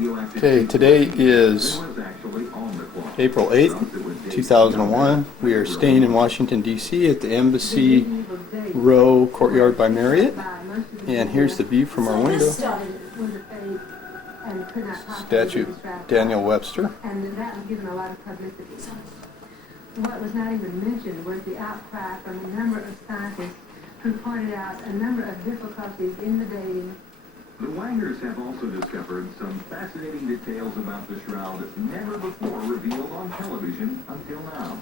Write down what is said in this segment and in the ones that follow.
Okay, today is April 8th, 2001. We are staying in Washington, D.C. at the Embassy Row Courtyard by Marriott. And here's the view from our window. Statue Daniel Webster. And that was given a lot of publicity. What was not even mentioned was the outcry from a number of scientists who pointed out a number of difficulties in the dating. The Wangers have also discovered some fascinating details about the shroud never before revealed on television until now.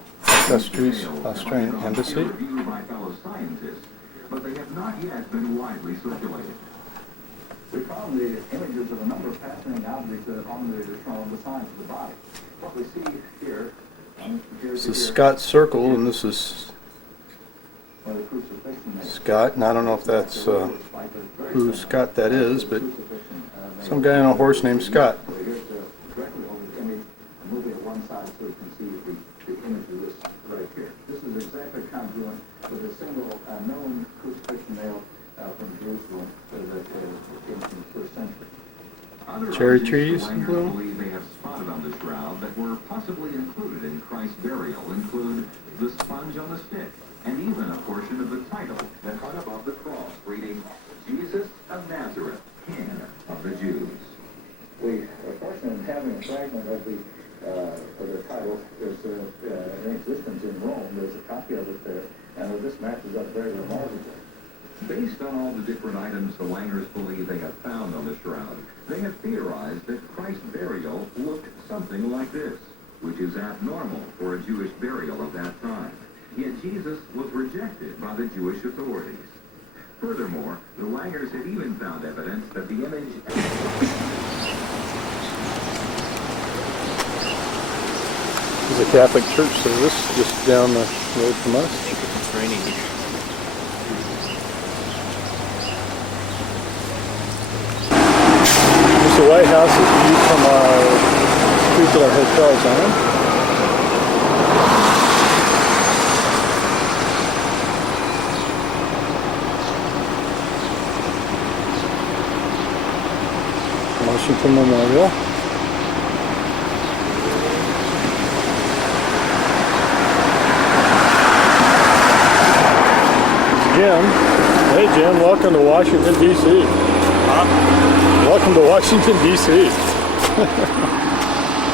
Australian Embassy. Reviewed by fellow scientists, but they have not yet been widely circulated. We found the images of a number of fascinating objects on the shroud, the sides of the body. What we see here. This is Scott Circle, and this is Scott, and I don't know if that's who Scott that is, but some guy on a horse named Scott. Directly over the image, and moving at one side so you can see the image of this right here. This is exactly congruent with a single known crucifixion nail from Jerusalem that came from the first century. Cherry trees in bloom. Believe they have spotted on the shroud that were possibly included in Christ's burial include the sponge on the stick, and even a portion of the title that hung above the cross, reading, Jesus of Nazareth, King of the Jews. We are fortunate in having a fragment of the title. There's in existence in Rome. There's a copy of it there, and this matches up very remarkably. Based on all the different items the Wangers believe they have found on the shroud, they have theorized that Christ's burial looked something like this, which is abnormal for a Jewish burial of that time. Yet Jesus was rejected by the Jewish authorities. Furthermore, the Wangers have even found evidence that the image... This is a Catholic church service just down the road from us. It's raining. The White House is viewed from our street that our hotel is on. Washington Memorial. Jim. Hey Jim, welcome to Washington, D.C. Welcome to Washington, D.C.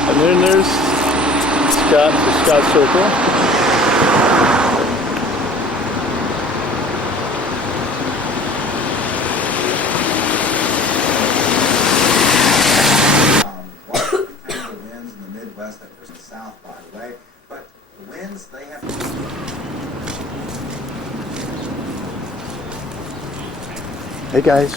And then there's Scott, the Scott Circle. The winds in the Midwest that are south, by the way, but the winds, they have... Hey guys.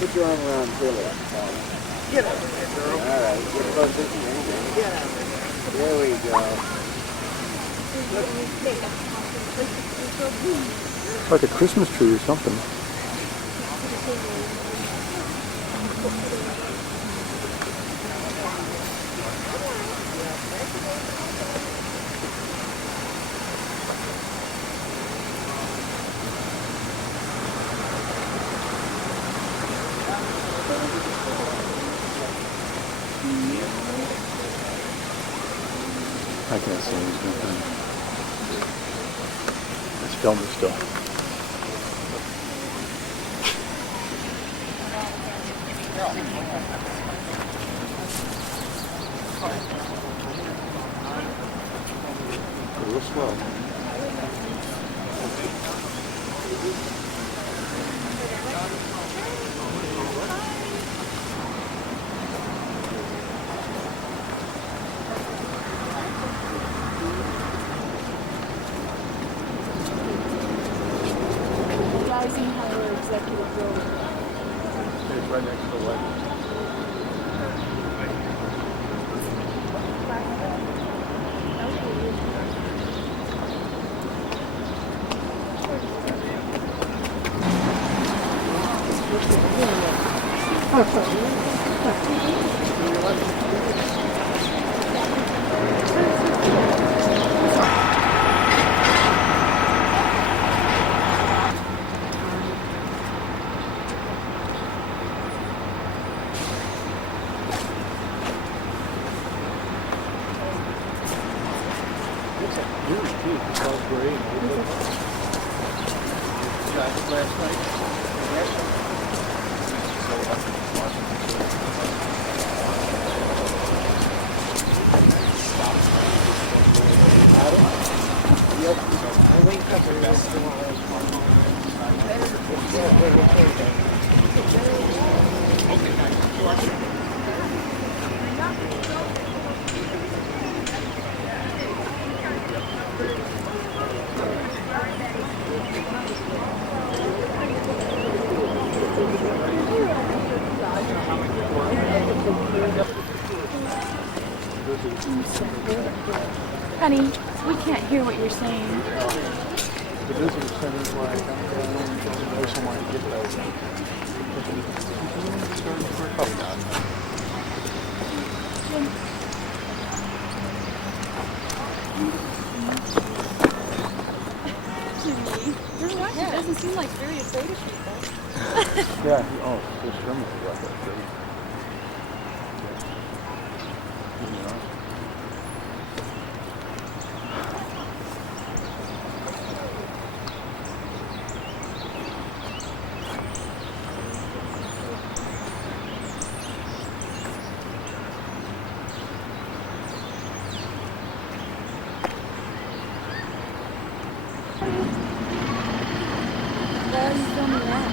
Put your arm around Billy. Get over there, girl. All right, get close to me. Get out there. There we go. It's like a Christmas tree or something. I can't see anything. It's filming still. A little slow. Eisenhower Executive Building. It's right next to the wedding. Honey, we can't hear what you're saying. The visitor center is like, I know someone to get those. Jimmy, your wife doesn't seem like very afraid of people. Yeah, oh, there's criminals like that, too. You know? Why are you filming that?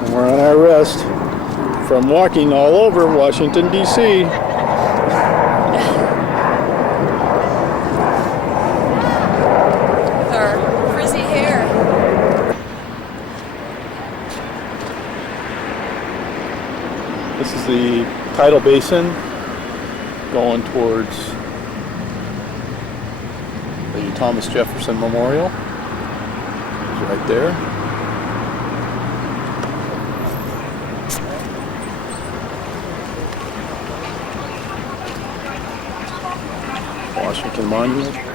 And we're on our rest from walking all over Washington, D.C. With our frizzy hair. This is the tidal basin going towards the Thomas Jefferson Memorial. It's right there. monument.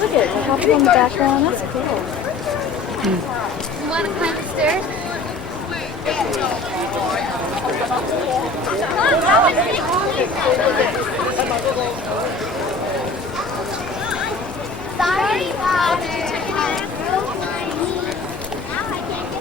Look at it, the house in the background. That's cool. You want to climb the stairs? Sorry, Father. Now I can't get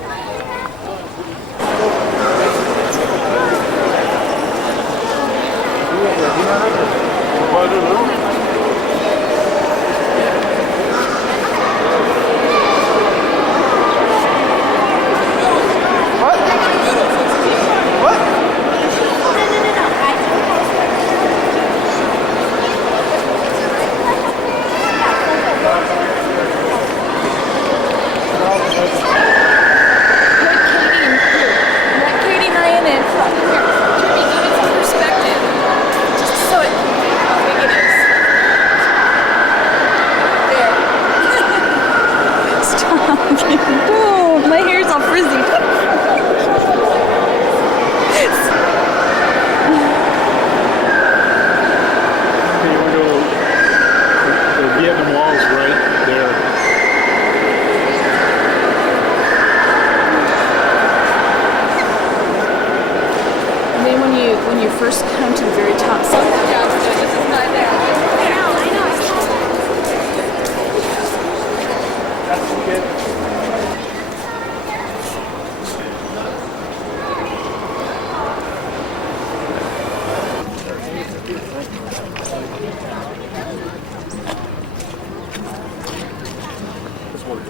There's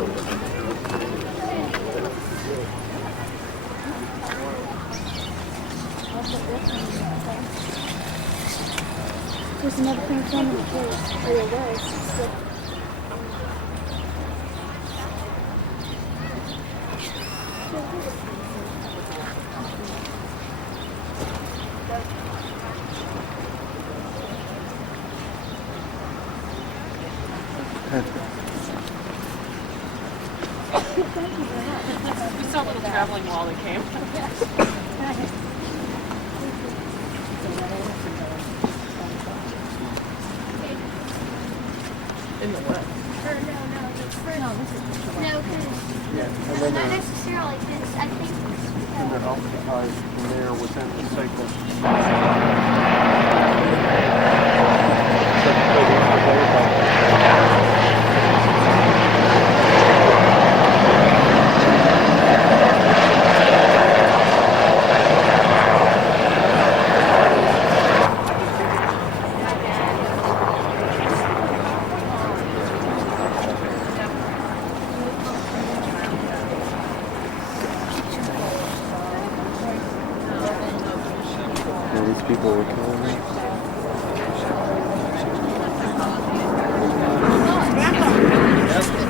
another thing from the case. Or there was. So. We saw a little traveling while they came. In the what? No, because not necessarily, because I think And they're occupying from there within the sequence. These people were killing me.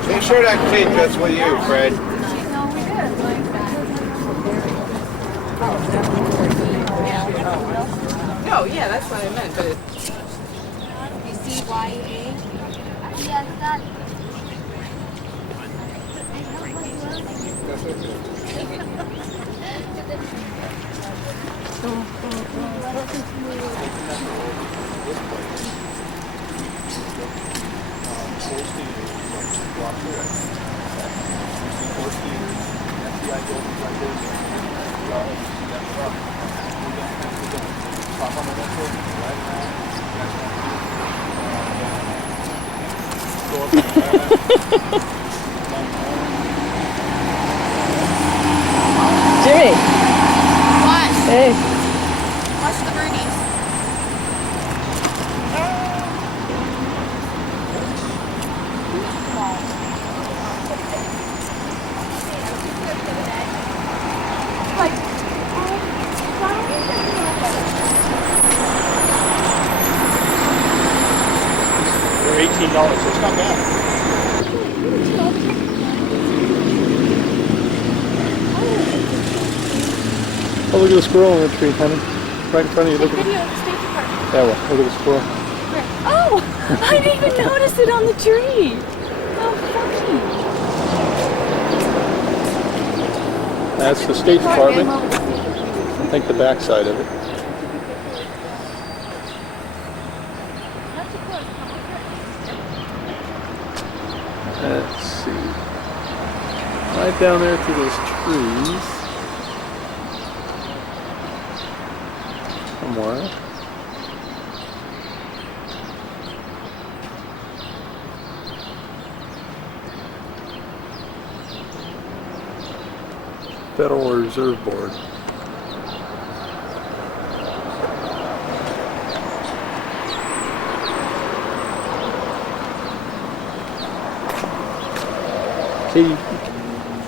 Make sure that clean fits with you, Fred. No, yeah, that's what I meant, but it, CYA. Yeah, that. Jimmy, What? hey. Watch the birdies. They're $18. It's not bad. Oh, look at the squirrel in the tree, honey. Right in front of you. Look at Video of the State Department. that one. Look at the squirrel. Oh, I didn't even notice it on the tree. Oh, funny. That's the State Department. I think the back side of it. Let's see. Right down there through those trees. Somewhere. Federal Reserve Board. Okay,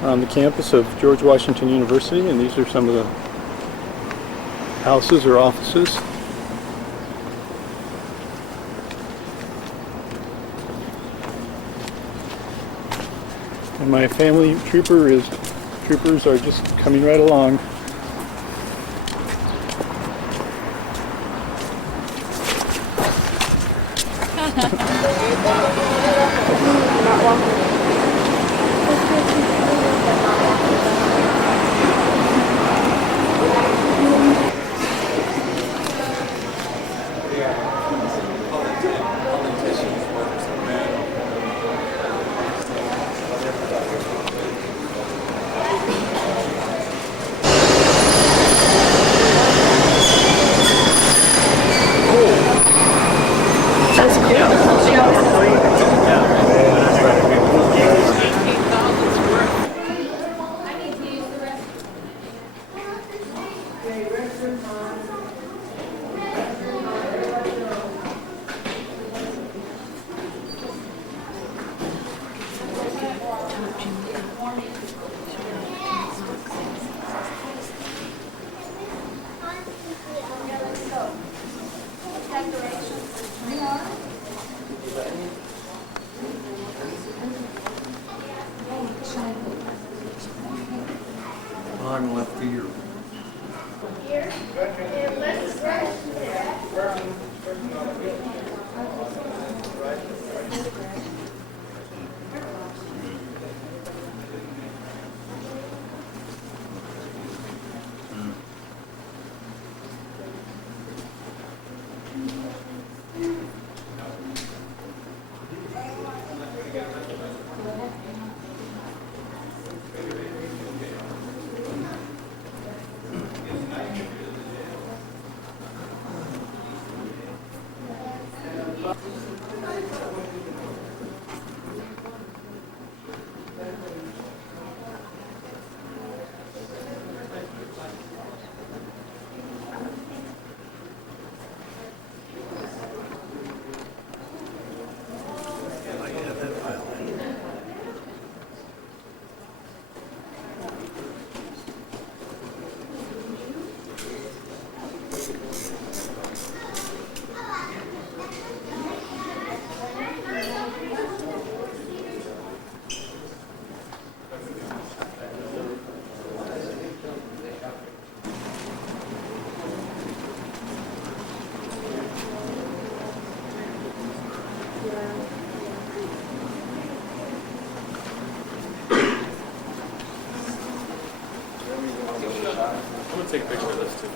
on the campus of George Washington University, and these are some of the houses or offices. And my family troopers are just coming right along. On left ear. I'm gonna take a picture of this too.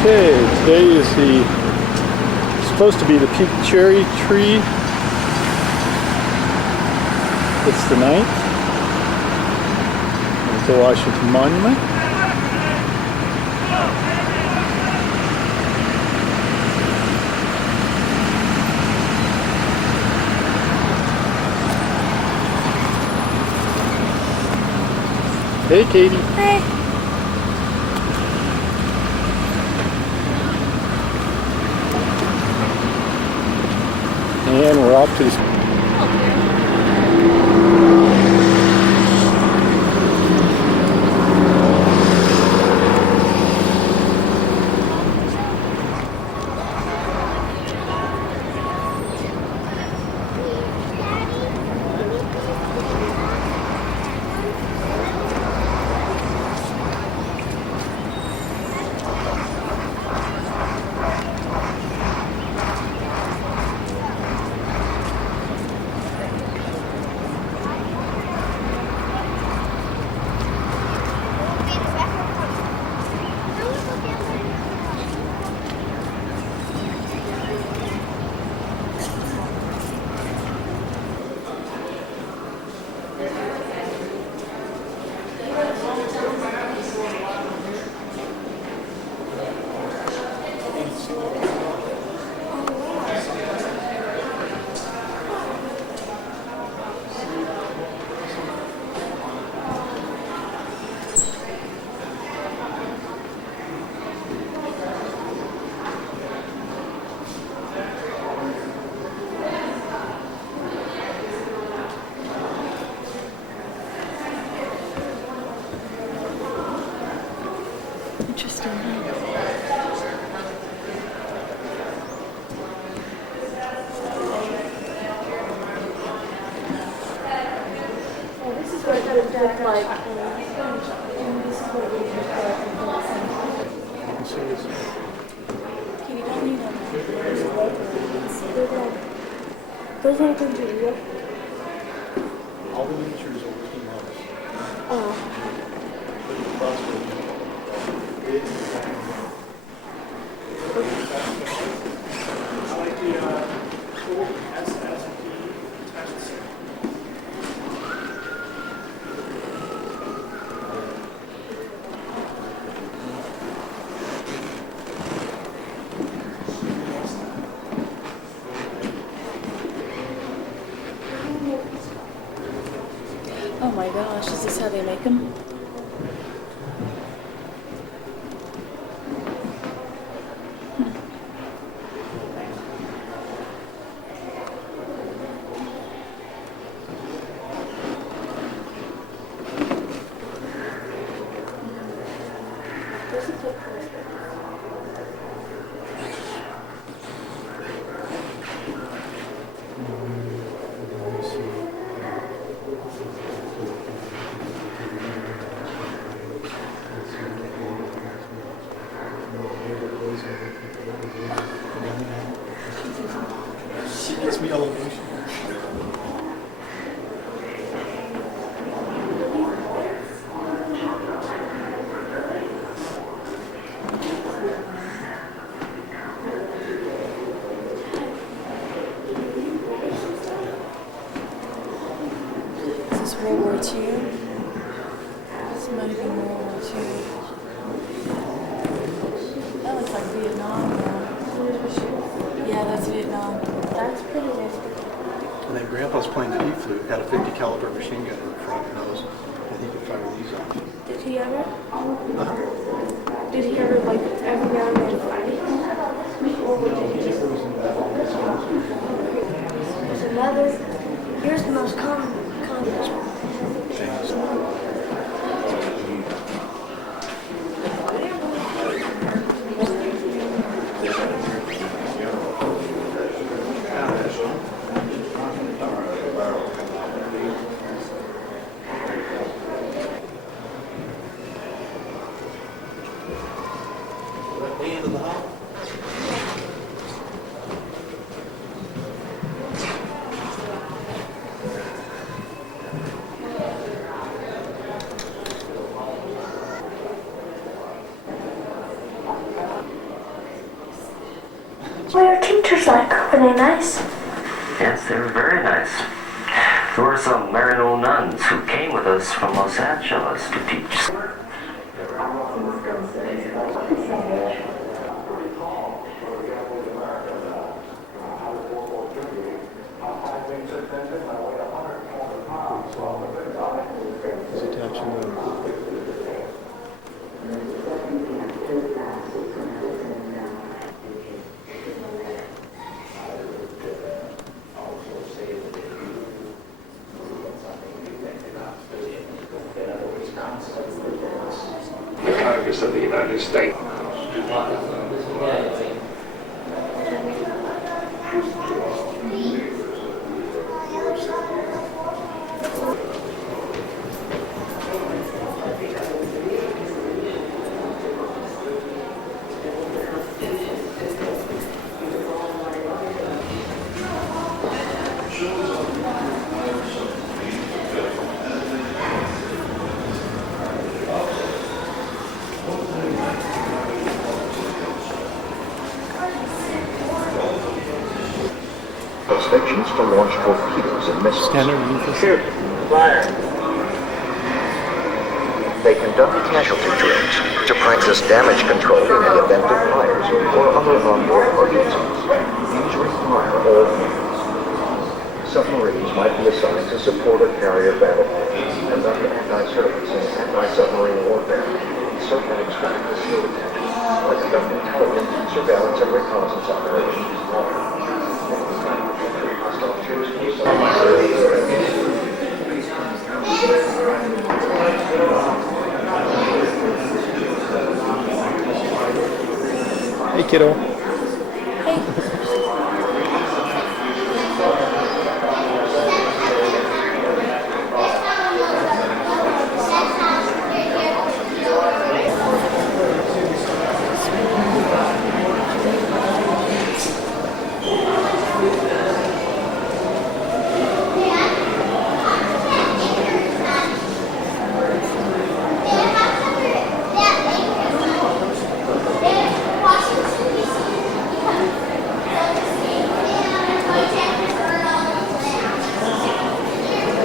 Okay, today is supposed to be the peak cherry tree. It's the 9th. It's the Washington Monument. Hey, Katie. Hey. And we're off to the... Interesting, huh? This is what it would look like. And this is what it would look like. You can see this. You don't need them. Those are going to be real. All the miniatures are working models. Oh. I like the old SS&P tests. Oh my gosh, is this how they make them? She gets me elevation. Is this World War II? This might have been World War II. That looks like Vietnam. Yeah, that's Vietnam. That's pretty nifty. And then Grandpa's playing the D flute, had a 50 caliber machine gun in the front of those, and he could fire these off. Did he ever? Did he ever, like, every now and then fight? Or did he just... There's another... Here's the most common one. What are your teachers like? Are they nice? Yes, they were very nice. There were some Maryknoll nuns who came with us from Los Angeles to teach. He's attaching the... Congress of the United States. Stations to launch torpedoes and missiles. Standard infantry. Shoot! Fire! They conduct casualty drills to practice damage control in the event of fires or other onboard emergencies. These require all hands. Submarines might be assigned to support a carrier battlefield, conduct anti-surface and anti-submarine warfare, insert and extract the SEAL detachment, or conduct intelligence, surveillance, and reconnaissance operations. Hey, kiddo.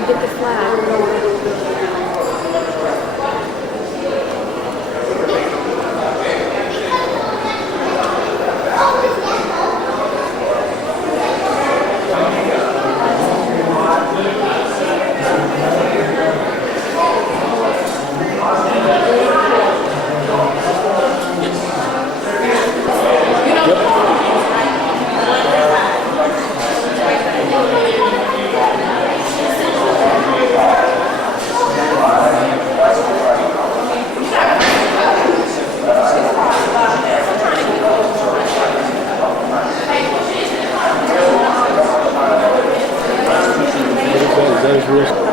Get the flag. That is real.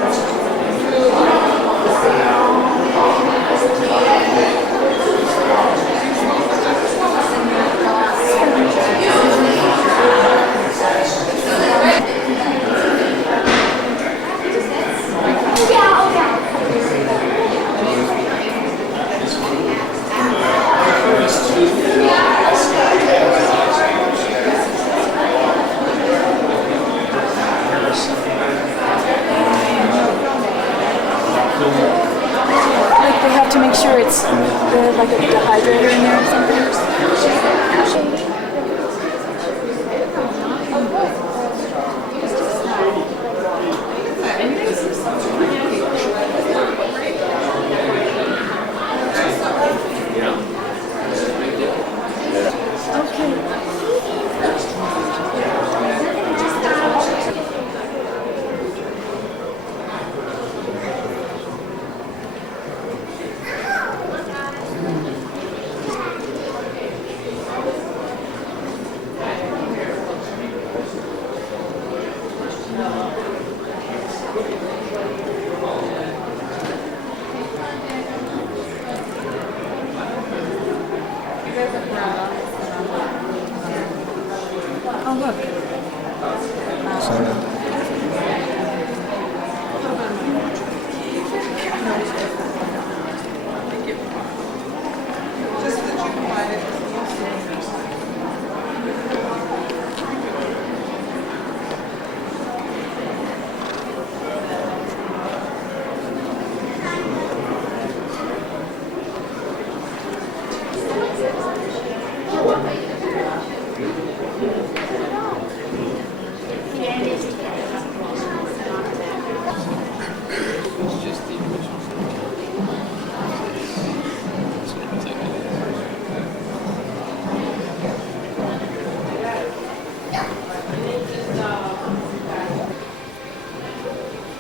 Like they have to make sure it's like a dehydrator in there or something. Oh, look.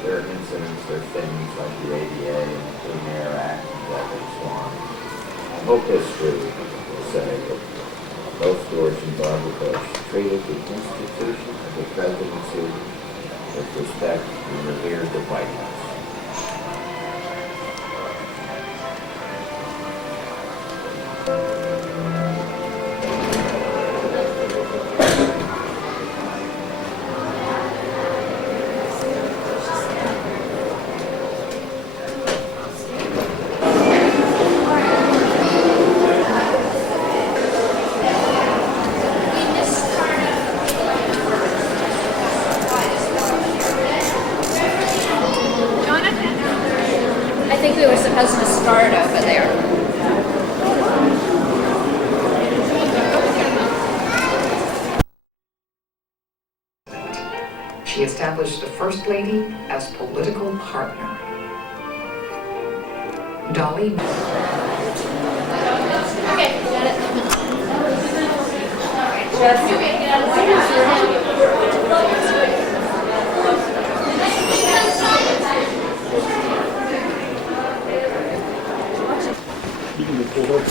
There are incidents, there are things like the ADA and the Clean Air Act and so on. I hope history will say that both George and Barbara Bush treated the institution of the presidency with respect and revered the White House. I think we were supposed to start over there. She established the First Lady as political partner. Dolly. Okay, got it. You can be pulled over.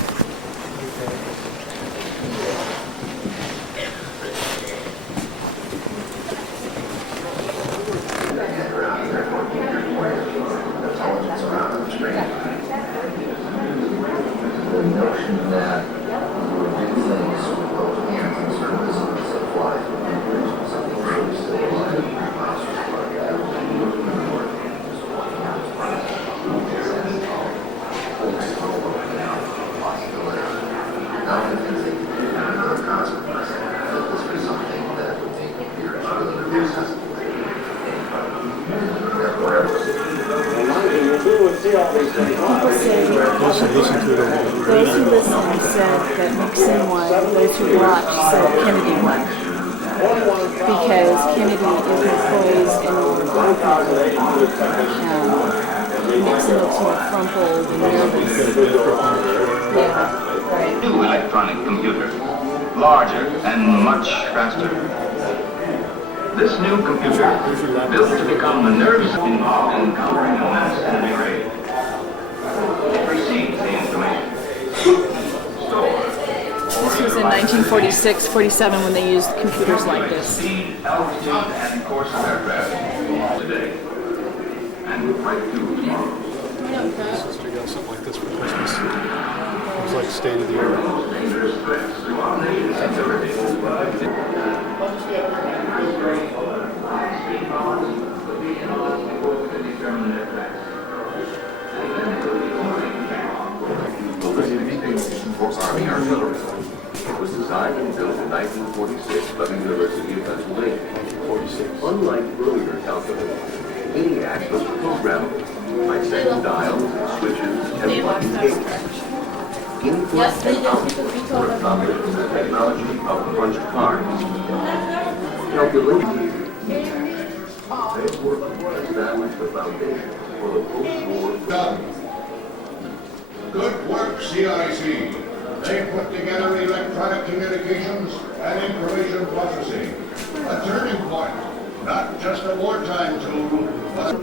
the notion that you would do things with both hands and service applies to computers and something really civilized. Mouse was part of that. Now I think they can have the consequence that this was something that would make computers really accessible. Those who listened said that Nixon won, those who watched said Kennedy won. Because Kennedy isn't poised and more confident. Nixon looks more crumpled and nervous. Yeah, right. New electronic computer, larger and much faster. This new computer, built to become the nerves involved in countering a mass enemy raid, receives the information. This was in 1946-47 when they used computers like this. Speed, altitude, and course of aircraft today, and right through tomorrow. My sister got something like this for Christmas. It was like state of the art. Dangerous threats to our nation's security. Army artillery. It was designed and built in 1946 by the University of Pennsylvania. Unlike earlier calculators, ENIAC was programmable by setting dials, switches, and plugging cables. Input and output were accomplished with the technology of punched cards. Calculation. They worked to establish the foundation for the post-war. Good work, CIC. They put together electronic communications and information processing. A turning point, not just a wartime tool, but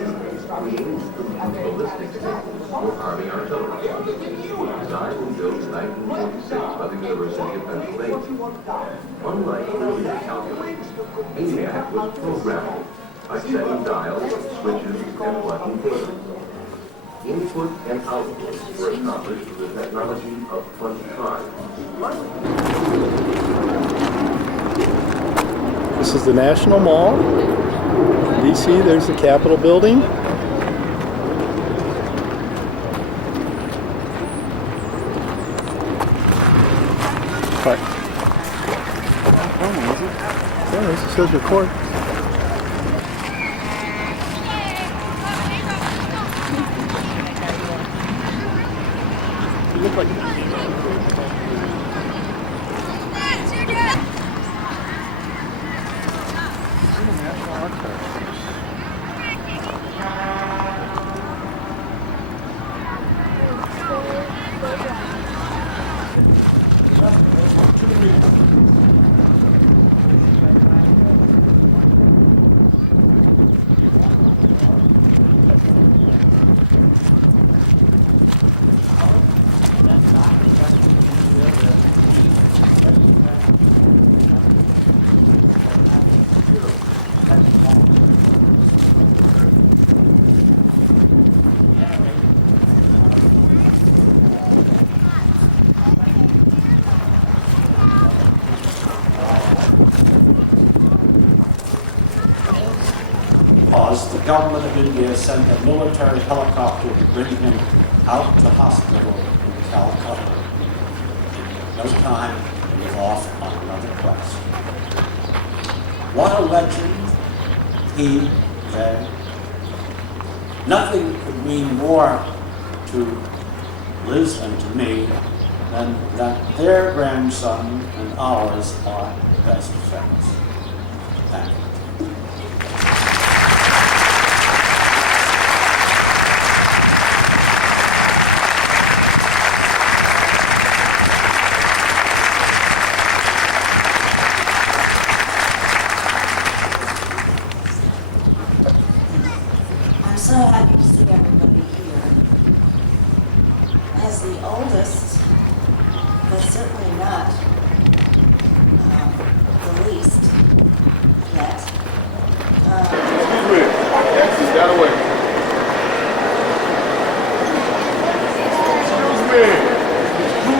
ballistic missiles for Army artillery. Designed and built in 1946 by the University of Pennsylvania. Unlike earlier calculators, ENIAC was programmable by setting dials, switches, and plugging cables. Input and output were accomplished with the technology of punch cards. This is the National Mall, DC. There's the Capitol building. What? Yeah, this says record. You look like the government of India sent a military helicopter to bring him out to hospital in Calcutta. In no time, he was off on another quest. What a legend he, they. Nothing could mean more to Liz and to me than that their grandson and ours are best friends. Thank you. I'm so happy to see everybody here. As the oldest, but certainly not the least yet. Excuse me. Taxi, that away. Excuse me.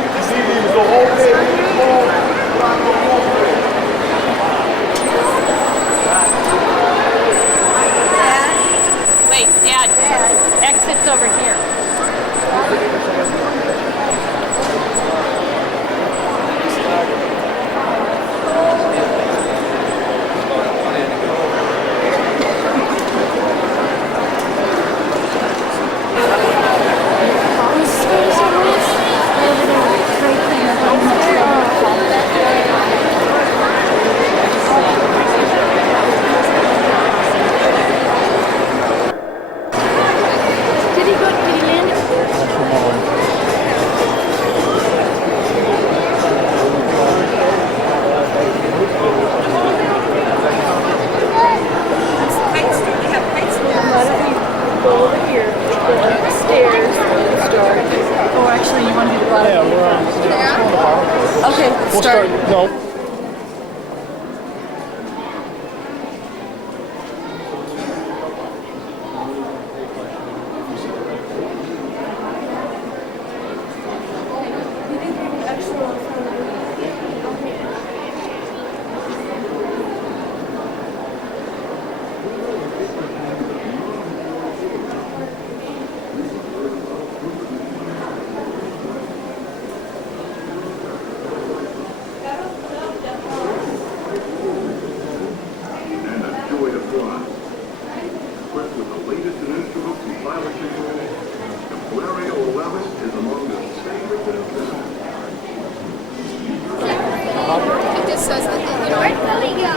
want to do the bottom? Yeah, we're on the bottom. Okay, We'll start. No. And a joy to fly. Equipped with the latest in instruments and pilot technology, the Polario 11 is among the safest in business. It just says that, you know. Where did we go?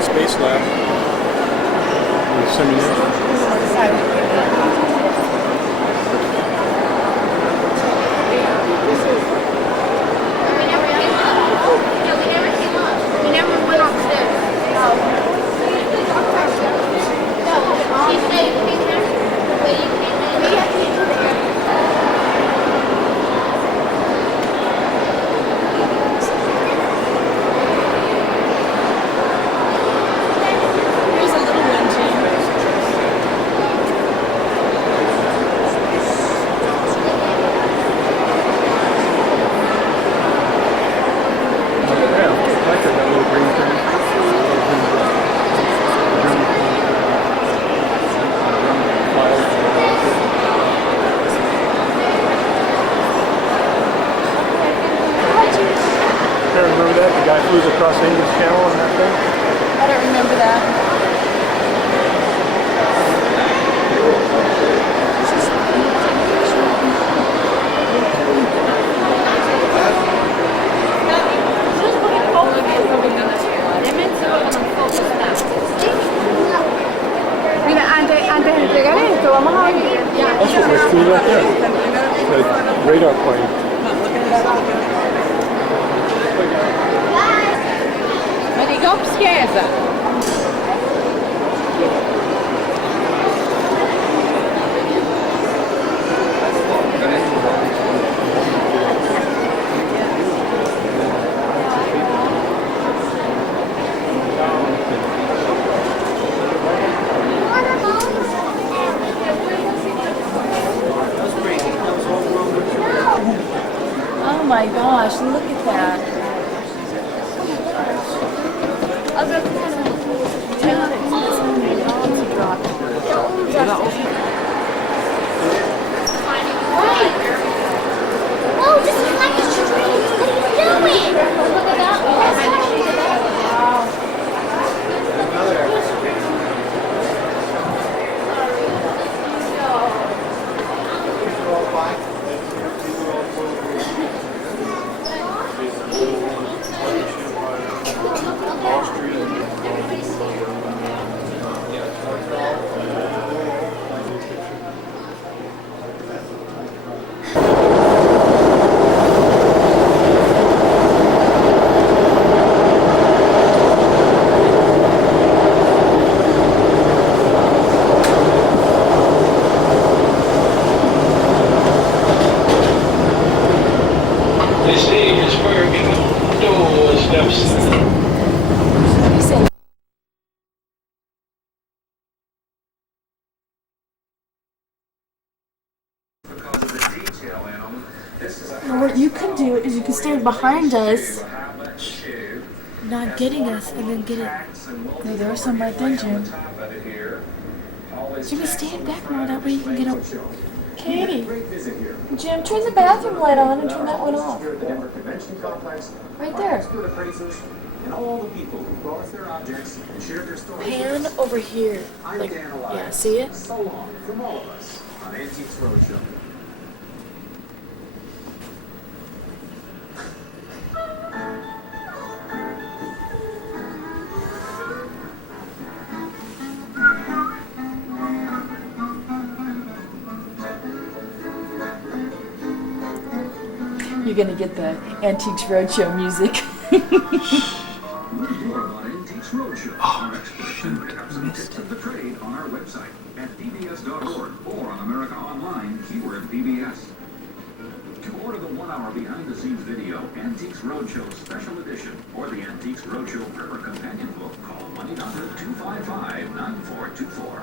Space Lab. With simulation. We never went upstairs. He stayed in there the way you came in. We have to get to the airport. Here's a little one, Jane. Like that little green thing. Remember that? The guy flew across the English Channel on that thing? I don't remember that. Mira, antes de entregar esto, vamos a venir. That's what was flew right there. The radar plane. Ma di go upstairs. Oh my gosh, look at that. Oh, this is like a street. What are you doing? Look at that. What you can do is you can stand behind us, not getting us, and then get it. Hey, there was some right there, Jim. Jimmy, stand back more, that way you can get over. Katie, Jim, turn the bathroom light on and turn that one off. Right there. And all the people who brought us their objects and shared their stories. Pan over here. Like, yeah, see it? So long from all of us on Antiques Roadshow. You're gonna get the Antiques Roadshow music. Antiques Roadshow. Our experts and pickups and tips of the trade on our website at pbs.org or on America Online, keyword PBS. To order the 1-hour behind-the-scenes video, Antiques Roadshow Special Edition, or the Antiques Roadshow River Companion Book, call 1-800-255-9424.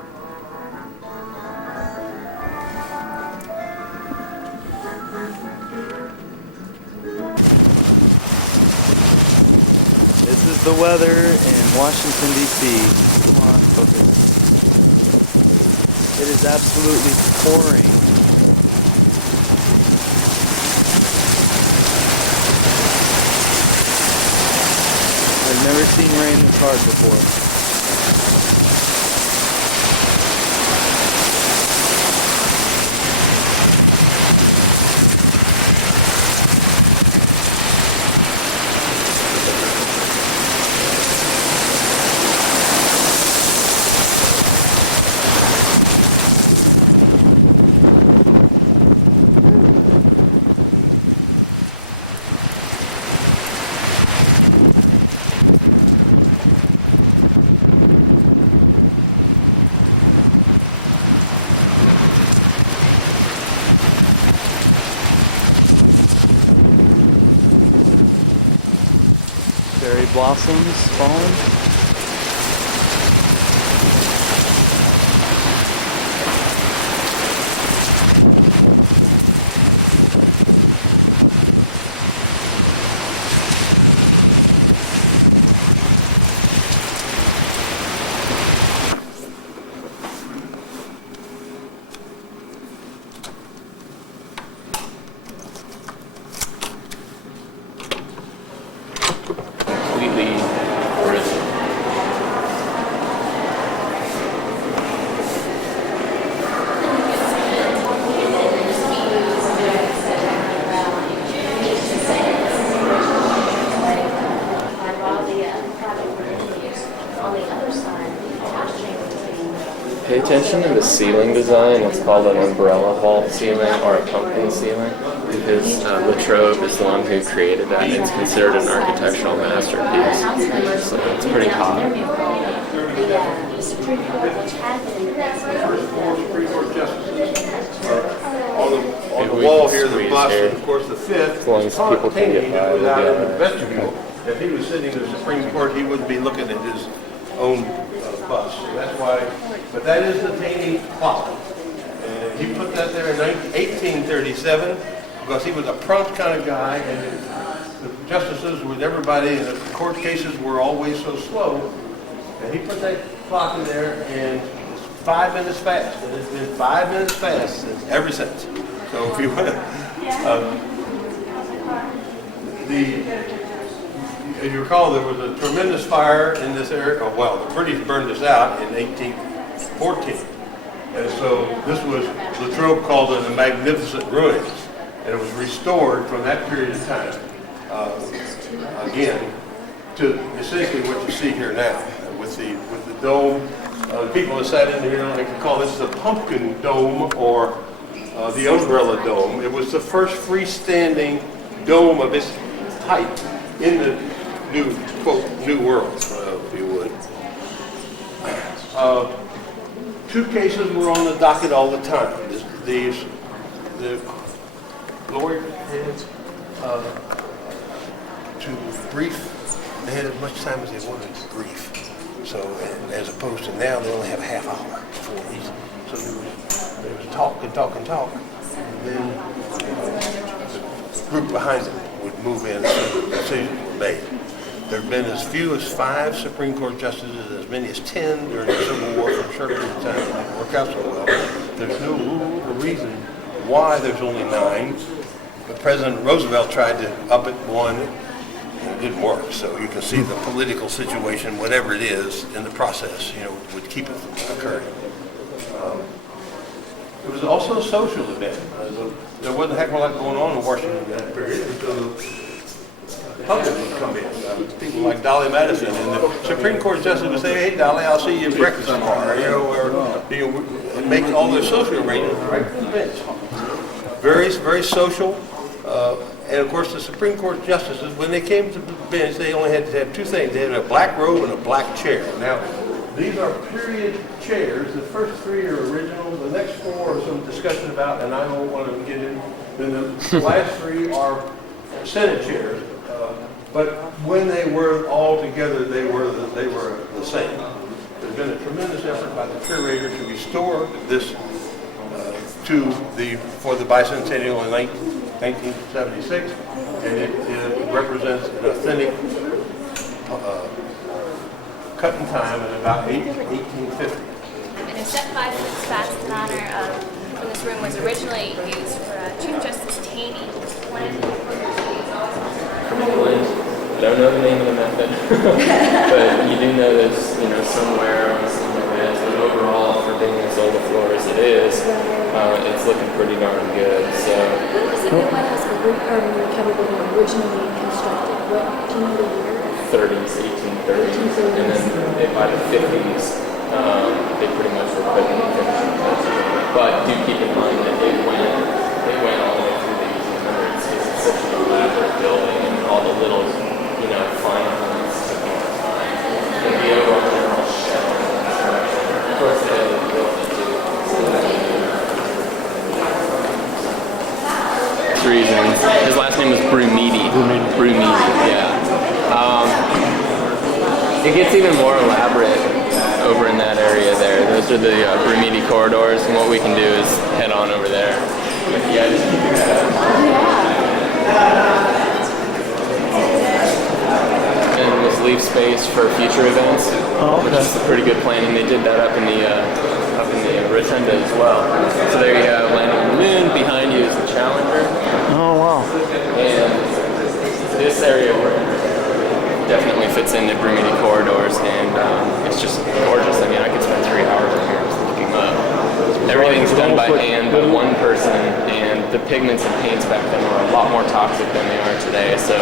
This is the weather in Washington, D.C. Come on, focus. It is absolutely pouring. I've never seen rain this hard before. Cherry blossoms falling. Completely original. Pay attention to the ceiling design. It's called an umbrella vault ceiling or a pumpkin ceiling because Latrobe is the one who created that. It's considered an architectural masterpiece. So it's pretty hot. The Supreme Court, which had been On the wall here, the bust, and of course the fifth. As long as people can get by, was we'll out be in the alright. vestibule. If he was sitting in the Supreme Court, he wouldn't be looking at his own bust. So that's why, but that is the Taney clock. And he put that there in 1837 because he was a prompt kind of guy, and the justices with everybody, and the court cases were always so slow. And he put that clock in there, and it's 5 minutes fast. And it's been 5 minutes fast ever since. So if you want to, as you recall, there was a tremendous fire in this area. Oh, well, the British burned this out in 1814. And so this was, Latrobe called it a magnificent ruins. And it was restored from that period of time, again, to essentially what you see here now, with the dome. The people that sat in here like to call this the pumpkin dome or the umbrella dome. It was the first freestanding dome of its type in the new, quote, new world, if you would. Two cases were on the docket all the time. The lawyer had to brief, they had as much time as they wanted to brief. So, as opposed to now, they only have a half hour for each. So there was talk and talk and talk. And then the group behind them would move in and decisions were made. There have been as few as 5 Supreme Court justices, as many as 10 during the Civil War for a short period of time. It didn't work out so well. There's no rule or reason why there's only 9. But President Roosevelt tried to up it 1, and it didn't work. So you can see the political situation, whatever it is, in the process, would keep it from occurring. It was also a social event. There wasn't a heck of a lot going on in Washington in that period until the public would come in. People like Dolly Madison, and the Supreme Court justice would say, "Hey, Dolly, I'll see you at breakfast tomorrow," or make all their social arrangements right from the bench. Very, very social. And of course, the Supreme Court justices, when they came to the bench, they only had to have 2 things. They had a black robe and a black chair. Now, these are period chairs. The first 3 are original. The next 4 are some discussion about, and I don't want to get in. Then the last 3 are Senate chairs. But when they were all together, they were the same. There's been a tremendous effort by the curator to restore this for the bicentennial in 1976, and it represents an authentic cut in time at about 1850. And a step 5 sits fast in honor of when this room was originally used for Chief Justice Taney. I don't know the name of the method, but you do know there's, somewhere on something like this, but overall, for being as old a floor as it is, it's looking pretty darn good. So. When was the White House Capitol building originally constructed? What do you know the year? 30s, 1830s, and then by the 50s, they pretty much were putting the finishing touches on it. But do keep in mind that it went all the way through the 1800s because it's such an elaborate building and all the little, fine points took a lot of time. And the overall general shell and construction, of course, they had to build it too. Reasons. His last name was Brumidi. Brumidi, yeah. It gets even more elaborate over in that area there. Those are the Brumidi corridors, and what we can do is head on over there. But yeah, just keep your head up. And this leave space for future events, which is pretty good planning. They did that up in the Rotunda as well. So there you have landing on the moon. Behind you is the Challenger. Oh wow! And this area definitely fits into Brumidi corridors, and it's just gorgeous. I mean, I could spend 3 hours in here just looking up. Everything's done by hand by one person, and the pigments and paints back then were a lot more toxic than they are today. So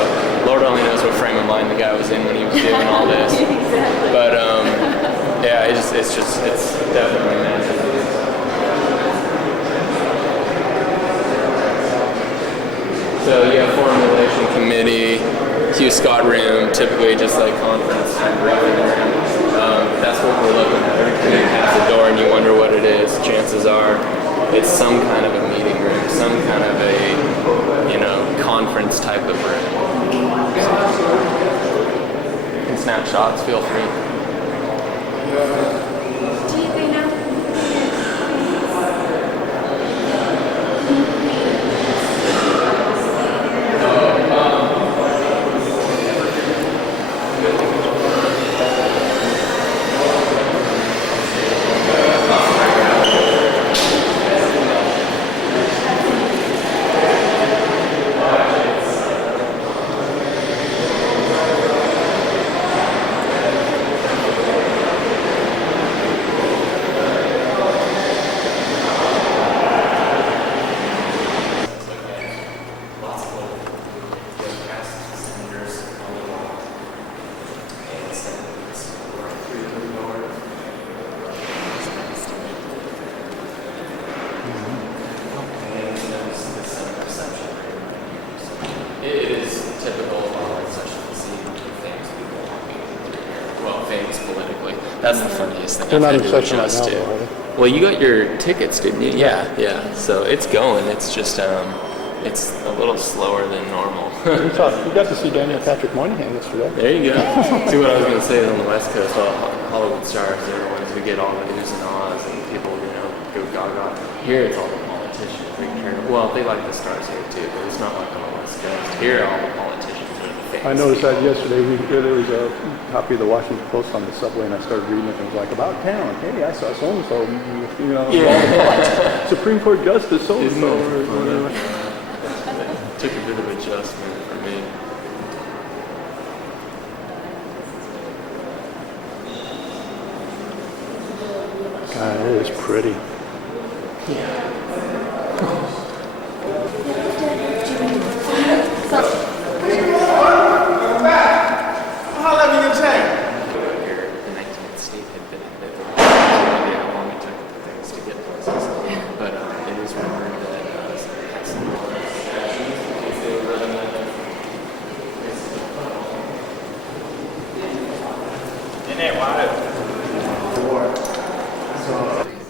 Lord only knows what frame of mind the guy was in when he was doing all this. But yeah, it's definitely magic. So yeah, Foreign Relations Committee, Hugh Scott room, typically just like conference and briefing room. That's what we're looking at. Every time you pass the door and you wonder what it is, chances are it's some kind of a meeting room, some kind of a, conference type of room. You can snap shots, feel free. That's the funniest thing. They're not in session right now, though, are they? Well, you got your tickets, didn't you? Yeah. So it's going. It's just it's a little slower than normal. You got to see Daniel Patrick Moynihan yesterday. There you go. See what I was going to say on the West Coast, Hollywood stars, they're the ones who get all the oohs and ahs, and people, go gaga. Here it's all the politicians. Well, they like the stars here too, but it's not like on the West Coast. Here, all the politicians are the famous. I noticed that yesterday. There was a copy of the Washington Post on the subway, and I started reading it, and it was like, about town. Hey, I saw so-and-so, you know, Yeah. Supreme Court Justice so-and-so, or whatever. Took a bit of adjustment for me. God, it is pretty. How long you say? Here, the 19th state had been how long it took for things to get places. But it is rumored that In there, water.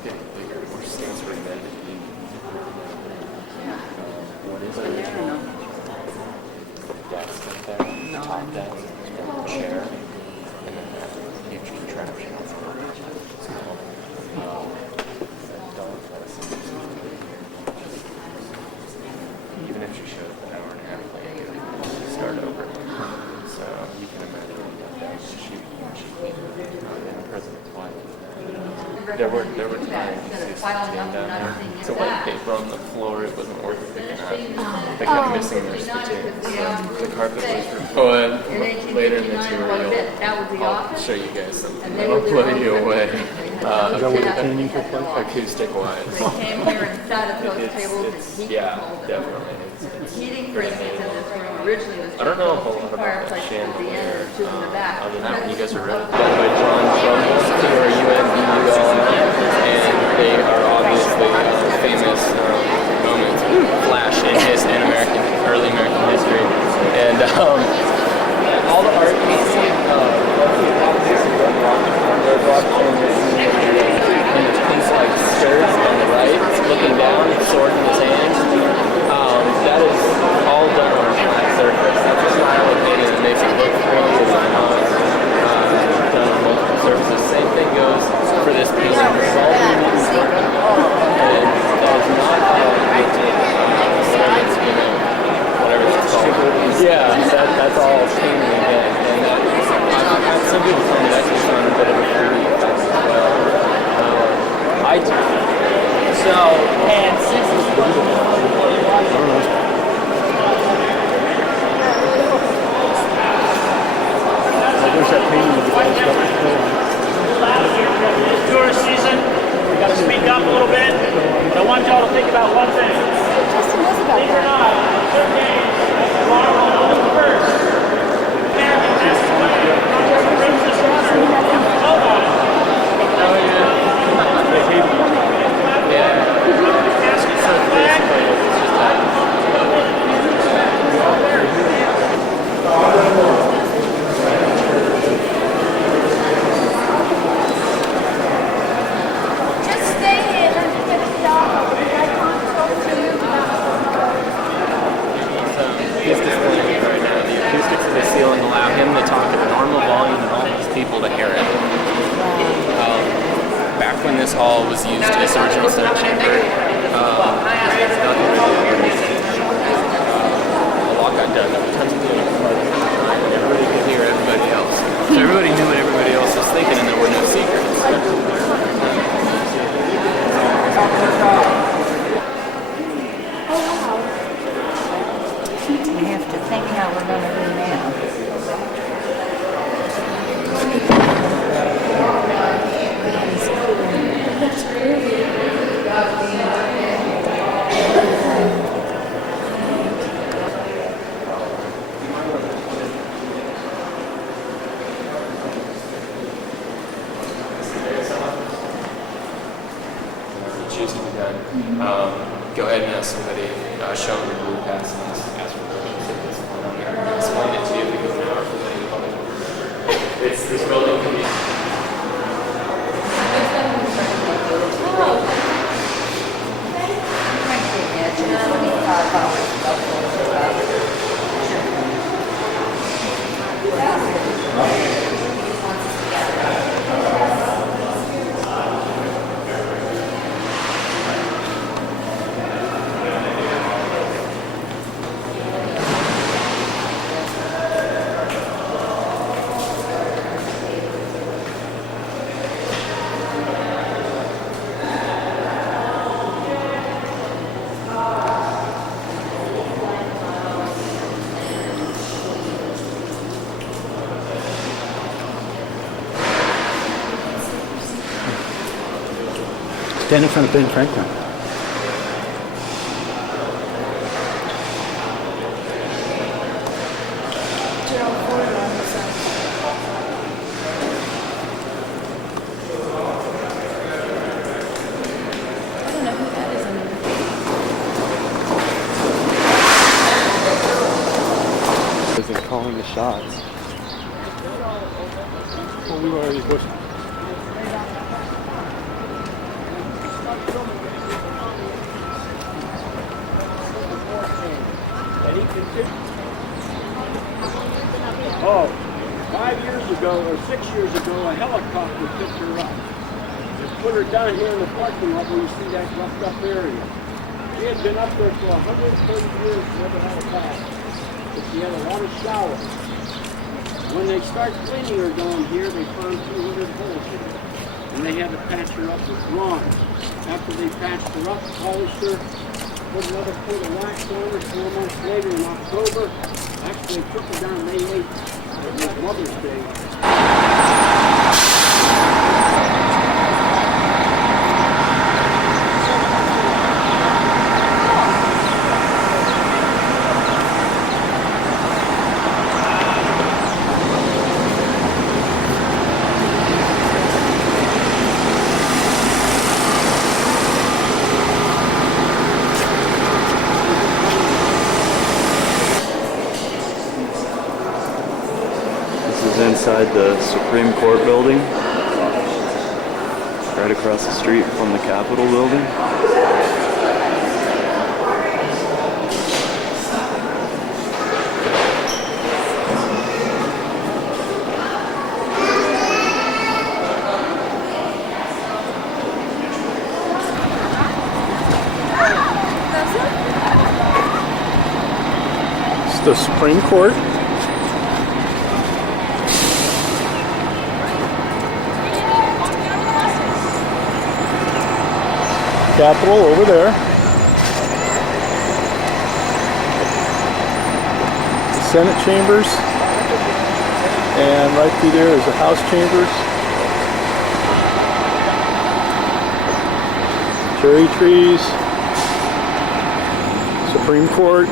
getting bigger, more states were meant to be. What is it? Desk up there, top desk, chair, and then that huge contraption. Even if you showed an hour and a half late, it would start over. So you can imagine that was huge in President's wife. There were times you see something down there. It's a white paper on the floor. It wasn't worth picking up. They kept missing their spittoons. The carpet was removed. Oh, and later in the tutorial, I'll show you guys something that'll blow you away. Is that what the painting took place? Acoustic-wise. They came here and sat at those tables and heat Yeah, controls. definitely. Heating, for instance, in this room originally was I don't know a whole lot just about that fireplace at the end chandelier. and two in the back. Other than that, you guys are ready. Done by John Trumbull, T-R-U-M-B-U-L-L, and they are obviously famous moments, flash in early American history. And all the art you see, and his like skirt on the right, looking down, sword in his hand. That is all done on a flat surface. That's a style of painting that makes it look pretty. It's not done on multiple surfaces. Same thing goes for this piece. It's all and that is not whatever it's called. Yeah, that's all painting again. And some people tell me that's just on a bit of a 3D effect as well. I do. So, and since it's There's that painting of the guy's got the film. Tourist season, we got to speak up a little bit, but I want y'all to think about one thing. Believe it or not, certain days, tomorrow on November 1st, American passed away. Princess Roger. Hold on. Oh, yeah. Just stay here. Let me get a dog. I can't talk to you He's displaying it right now. The acoustics of the ceiling allow him to talk at a normal volume and all these people to hear it. Back when this hall was used as the original Senate chamber, a lot got done. There were tons of people and everybody could hear everybody else. So everybody knew what everybody else was thinking, and there were no secrets. We have to think how we're going to do now. Choosing the gun. Go ahead and ask somebody, show them the blue pass, and ask for their tickets. Explain it to you because they are familiar. It's this building can be. Stand in front of Ben Franklin. Gerald Ford on the side. I don't know who that is anymore. Is it calling the shots? Well, we already pushed. Oh, 5 years ago or 6 years ago, a helicopter picked her up. Just put her down here in the parking lot where you see that roughed up area. She had been up there for 130 years, never had a bath. But she had a lot of showers. When they start cleaning her down here, they found 200 holes in her. And they had to patch her up with lawns. After they patched her up, polished her, put another coat of wax on her 4 months later in October. Actually, they took her down May 8th. It was Mother's Day. Inside the Supreme Court building, right across the street from the Capitol building. It's the Supreme Court. Capitol over there. The Senate chambers. And right through there is the House chambers. Cherry trees. Supreme Court.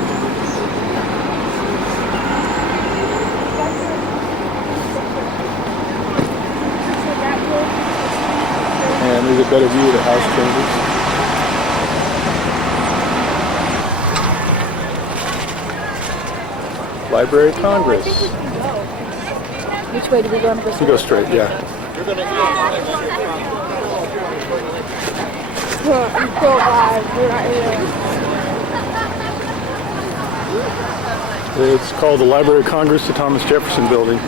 And there's a better view of the House chambers. Library of Congress. Which way do we go? You go straight, yeah. It's called the Library of Congress, the Thomas Jefferson Building.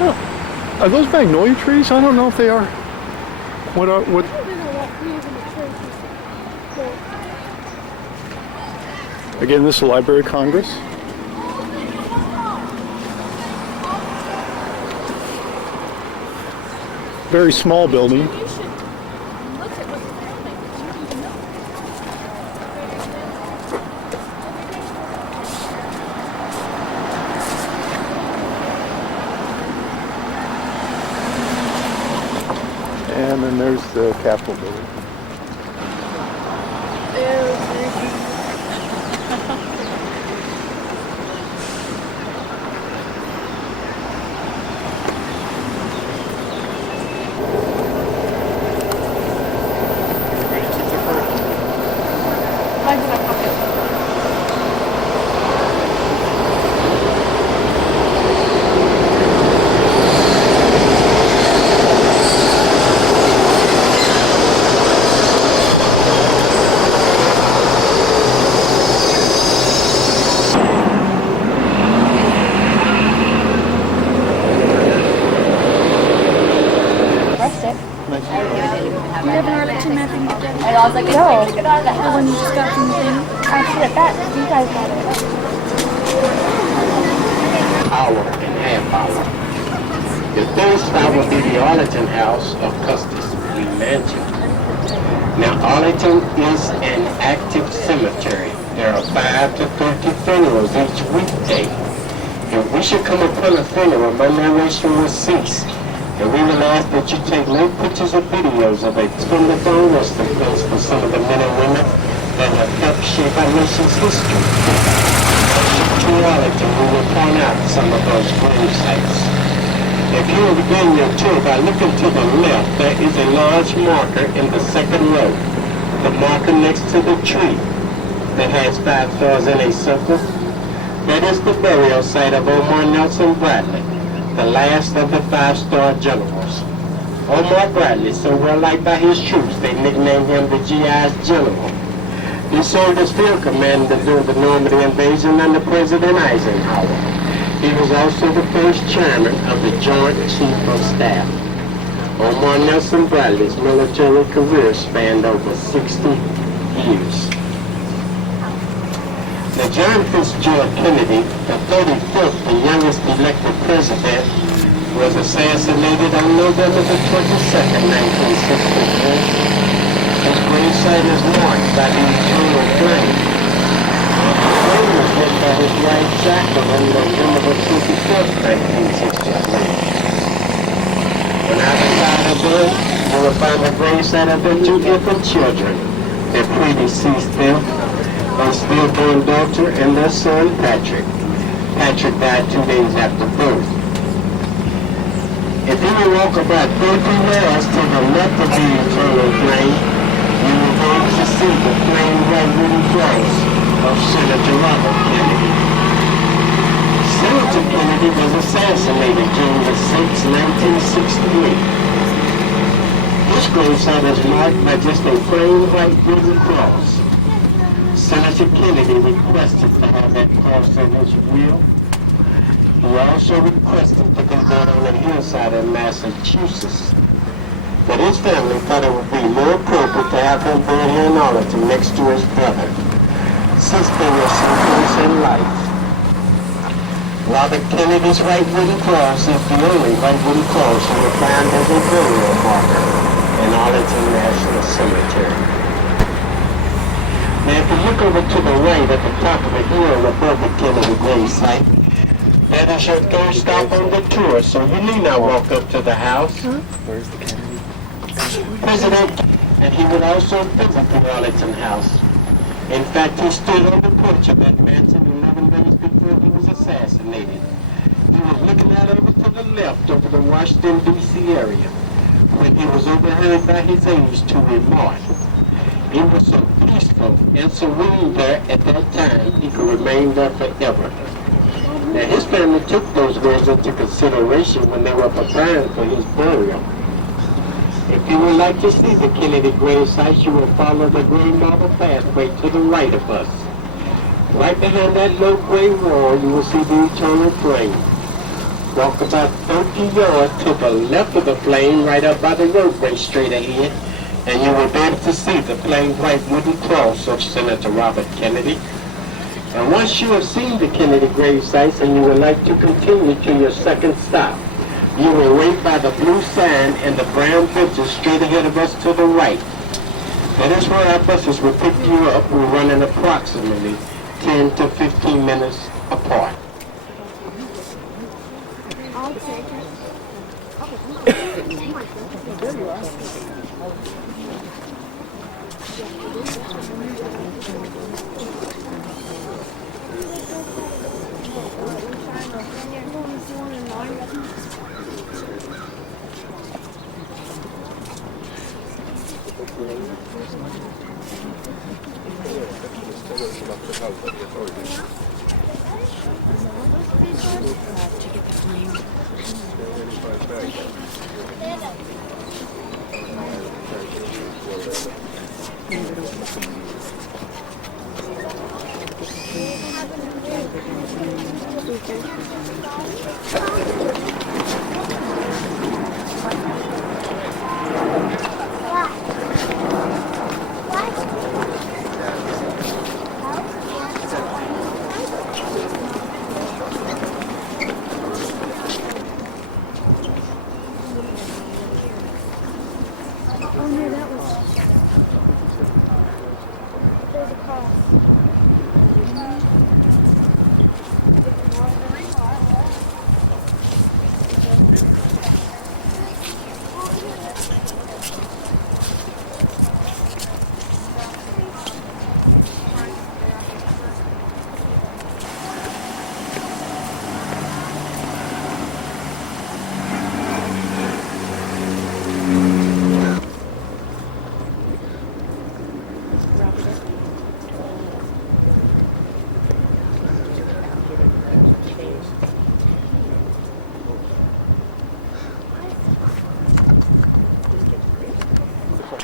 Oh, are those magnolia trees? I don't know if they are. What? Again, this is the Library of Congress. Very small building. And then there's the Capitol building. was like, no. Take it out of the house. When you just got from the thing. I put it back. You guys got it. Hour and half hour. The third stop will be the Arlington House of Custis Mansion. Now, Arlington is an active cemetery There are 5 to 30 funerals each weekday. If we should come upon a funeral, my narration will cease, and we will ask that you take no pictures or videos of a Timberthorne resting place for some of the men and women that have helped shape our nation's history. To Arlington, we will point out some of those grave sites. If you will begin your tour by looking to the left, there is a large marker in the second row, the marker next to the tree that has 5 stars in a circle. That is the burial site of Omar Nelson Bradley, the last of the 5-star generals. Omar Bradley, so well liked by his troops, they nicknamed him the GI's General. He served as field commander during the Normandy invasion under President Eisenhower. He was also the first chairman of the Joint Chief of Staff. Omar Nelson Bradley's military career spanned over 60 years. Now, John Fitzgerald Kennedy, the 35th, the youngest elected president, was assassinated on November the 22nd, 1964. His gravesite is marked by the eternal flame. The flame was lit by his right jacket on November the 24th, 1963. On either side of them, you will find the gravesite of their 2 infant children that predeceased them. Their stillborn daughter and their son, Patrick. Patrick died 2 days after birth. If you will walk about 30 yards to the left of the eternal flame, you will be able to see the plain white wooden cross of Senator Robert Kennedy. Senator Kennedy was assassinated June the 6th, 1968. This gravesite is marked by just a plain white wooden cross. Senator Kennedy requested to have that cross in his will. He also requested to be buried on a hillside in Massachusetts. But his family thought it would be more appropriate to have him buried here in Arlington next to his brother, since they were so close in life. Robert Kennedy's white wooden cross is the only white wooden cross you will find as a burial marker in Arlington National Cemetery. Now, if you look over to the right at the top of the hill above the Kennedy grave site, that is your third stop on the tour, so you need not walk up to the house. Where's the Kennedy? President, and he would also visit the Arlington house. In fact, he stood on the porch of that mansion 11 days before he was assassinated. He was looking out over to the left over the Washington, D.C. area when he was overheard by his aides to remark. He was so peaceful and serene there at that time, he could remain there forever. Now, his family took those words into consideration when they were preparing for his burial. If you would like to see the Kennedy grave site, you will follow the gray marble pathway to the right of us. Right behind that low gray wall, you will see the eternal flame. Walk about 30 yards to the left of the flame, right up by the roadway straight ahead, and you will be able to see the plain white wooden cross of Senator Robert Kennedy. And once you have seen the Kennedy grave sites and you would like to continue to your second stop, you will wait by the blue sign and the brown benches straight ahead of us to the right. That is where our buses will pick you up. We're running approximately 10 to 15 minutes apart. I'll take it.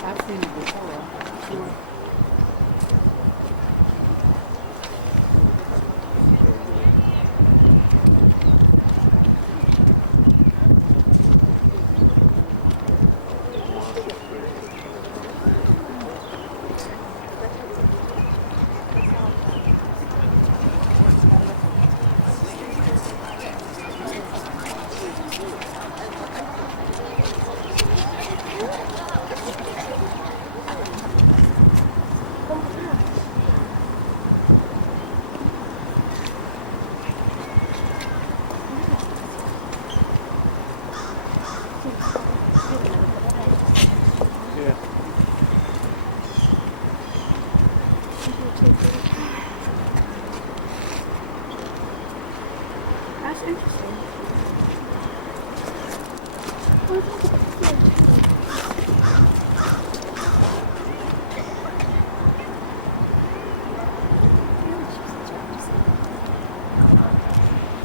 I've seen it before. That's interesting.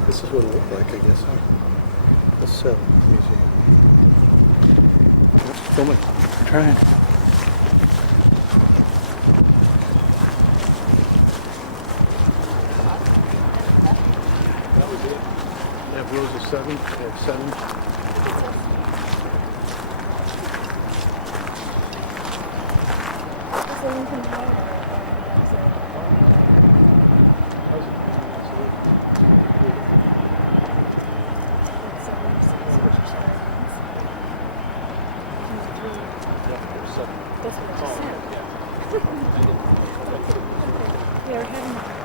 This is what it looked like, I guess, huh? The 7th museum. Film it. I'm trying. They have rows of 7. They have 7. That's what I said. We are having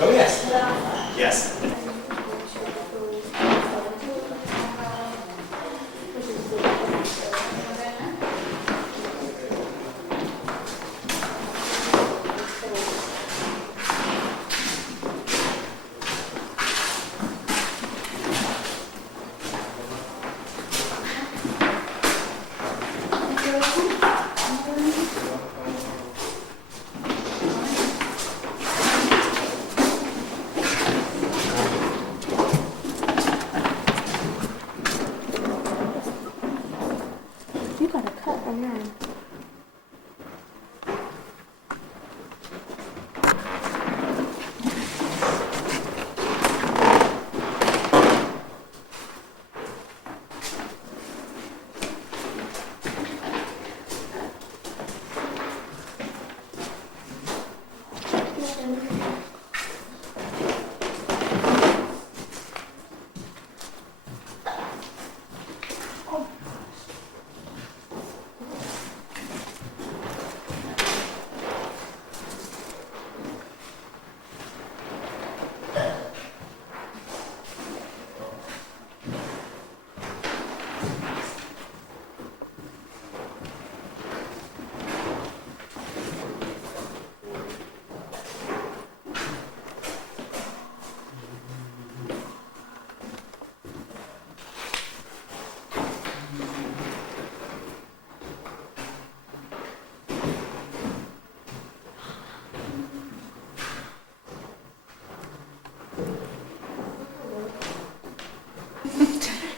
Oh, yes. Yes.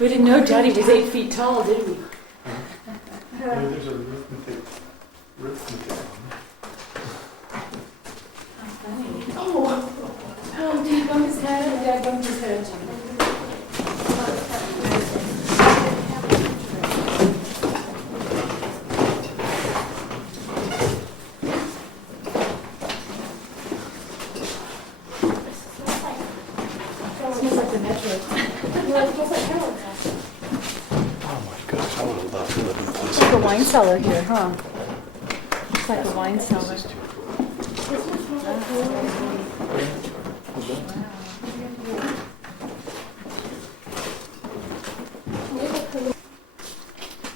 We didn't know Daddy was 8 feet tall, did we? There's a arithmetic on Oh, did he bump his head? Or Dad bumped his head? Smells like the metro. Oh my gosh, I would have loved to live in a place It's like a wine cellar here, huh? It's like a wine cellar.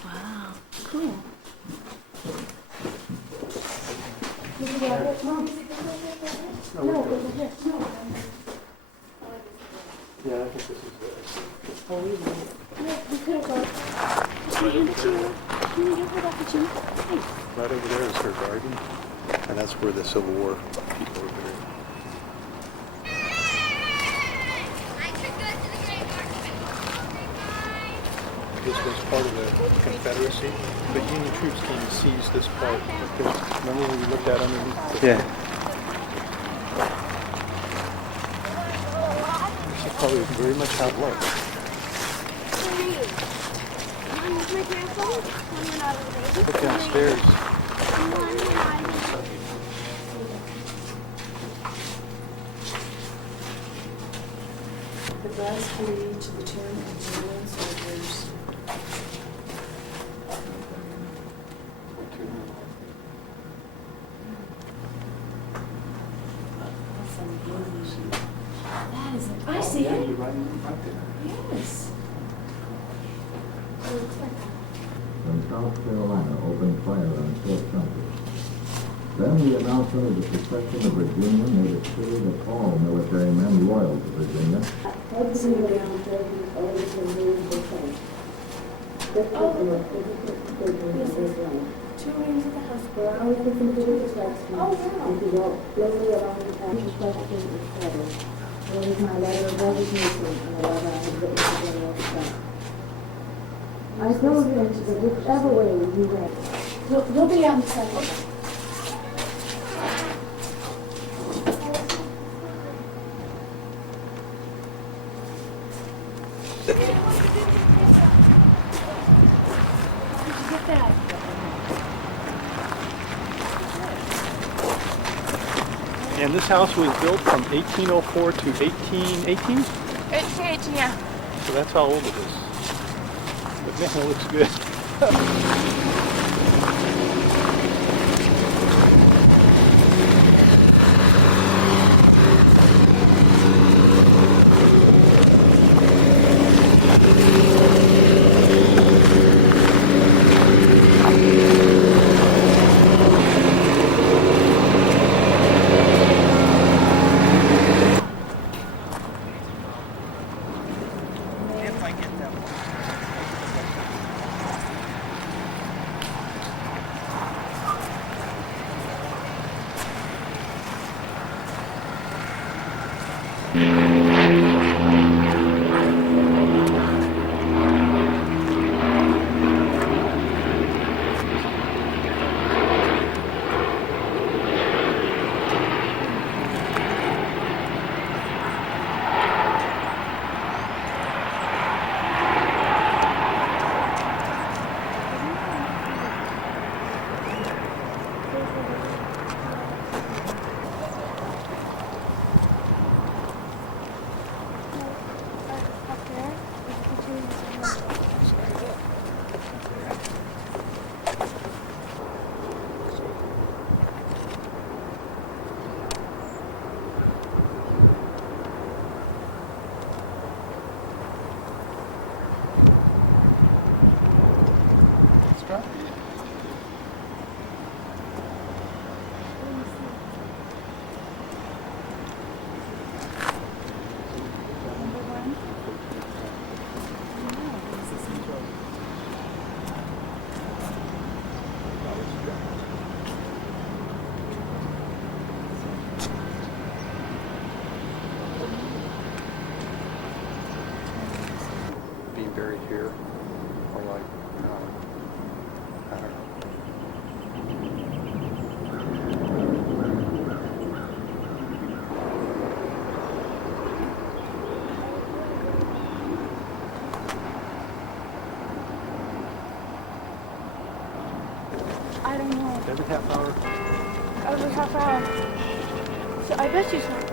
Wow, cool. Yeah, I think this is it. Oh, we will. Right over there is her garden, and that's where the Civil War people were buried. This was part of the Confederacy, but Union troops came and seized this part. Remember when we looked at underneath? Yeah. This is probably very much how it was. Look downstairs. The glass free to the tomb of German soldiers. That is it. I see it. Yes. When South Carolina opened fire on Fort Sumter. Then the announcement of the secession of Virginia made it clear that all military men loyal to Virginia Two rings of the house. We're always looking to the reflection. Oh, wow. If you walk slowly along the path, the question is settled. There is my letter of resignation and the letter I have written to General Scott. I told him that whichever way you went, you'll be on the second. And this house was built from 1804 to 1818? 1818, yeah. So that's how old it is. But man, it looks good. buried here, or like, I don't know. I don't know. Every half hour. Every half hour. So I bet you so.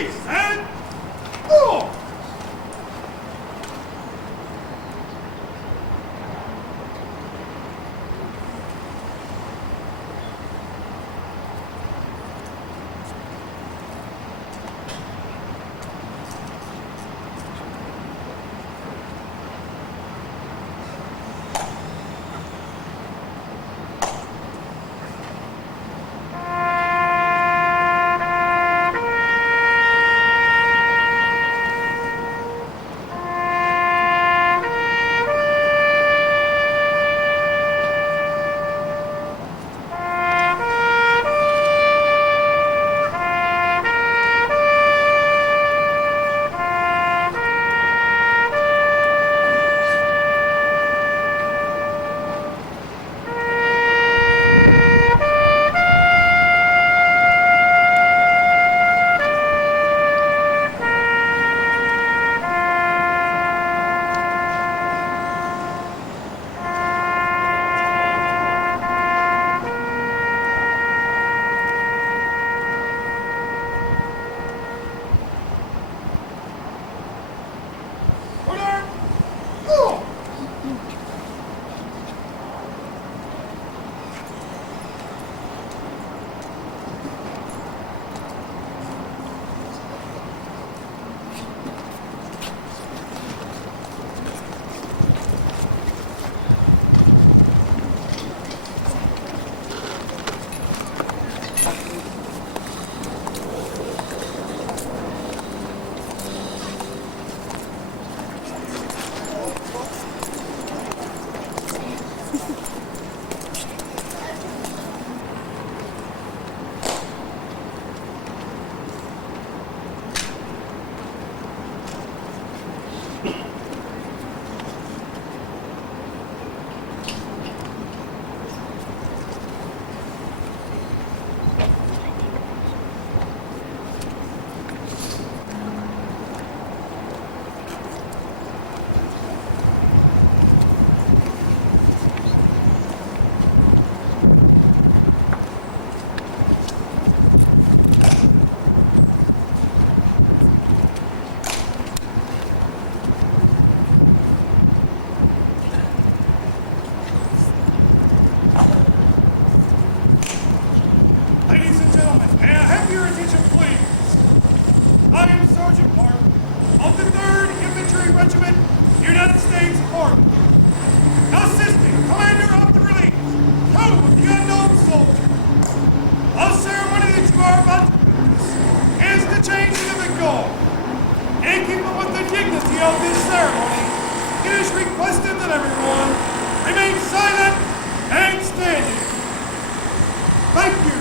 Freeze! And go! Ladies and gentlemen, may I have your attention, please? I am Sergeant Park of the 3rd Infantry Regiment, United States Army. Assisting Commander of the Relief, Code of the Unknown Soldier. A ceremony that you are about to witness is the changing of the guard. In keeping with the dignity of this ceremony, it is requested that everyone remain silent and standing. Thank you.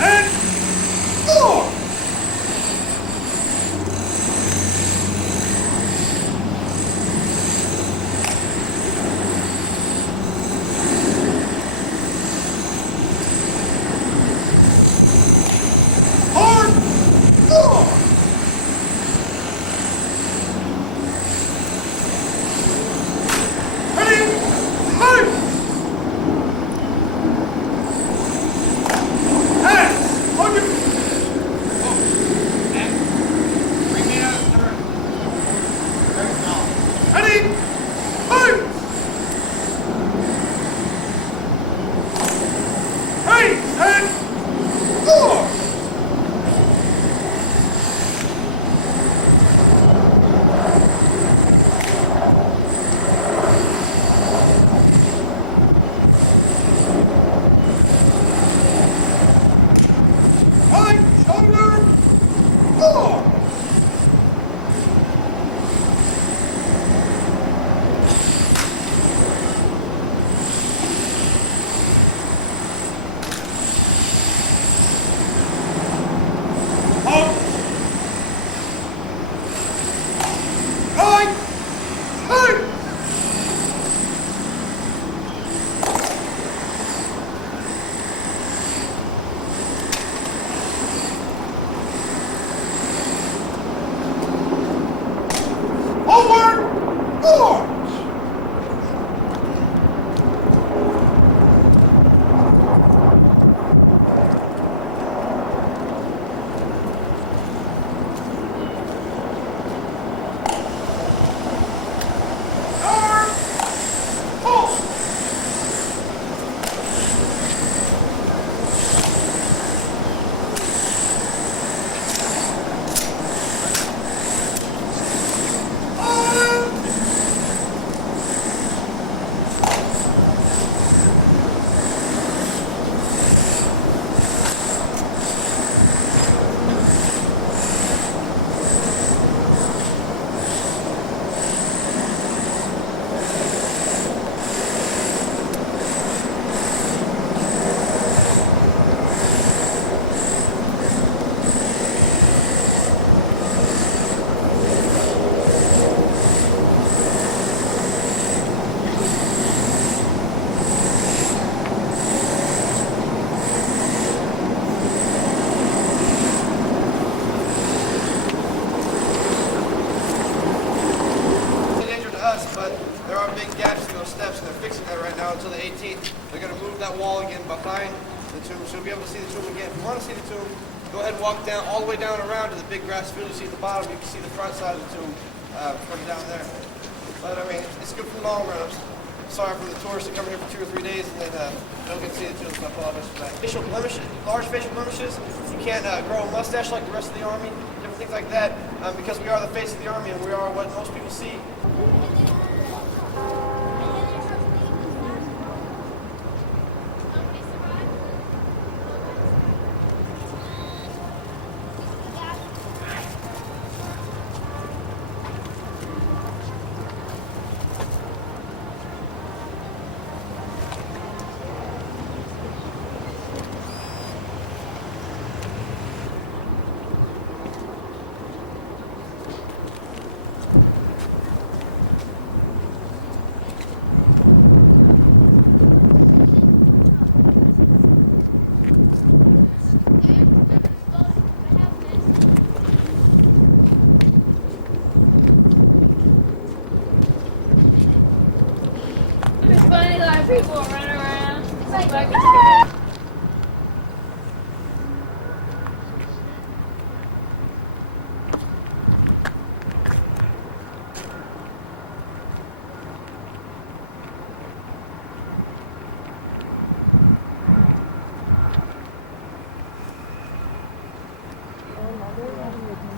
and four. Hard, four. Ready, move. Hands on your... Bring me out, sir. Ready, move. Raise and four. Right shoulder, four. Up. Right, move. Forward, four. Guard, pull. On. Danger to us, but there are big gaps in those steps, and they're fixing that right now until the 18th. They're going to move that wall again behind the tomb, so you'll be able to see the tomb again. If you want to see the tomb, go ahead and walk down all the way down around to the big grass field you see at the bottom. You can see the front side of the tomb from down there. But I mean, it's good for the long run. I'm sorry for the tourists that come here for 2 or 3 days and then don't get to see the tomb, so I apologize for that. Facial blemishes, large facial blemishes. You can't grow a mustache like the rest of the army, different things like that, because we are the face of the army and we are what most people see. It's funny like people run around. It's like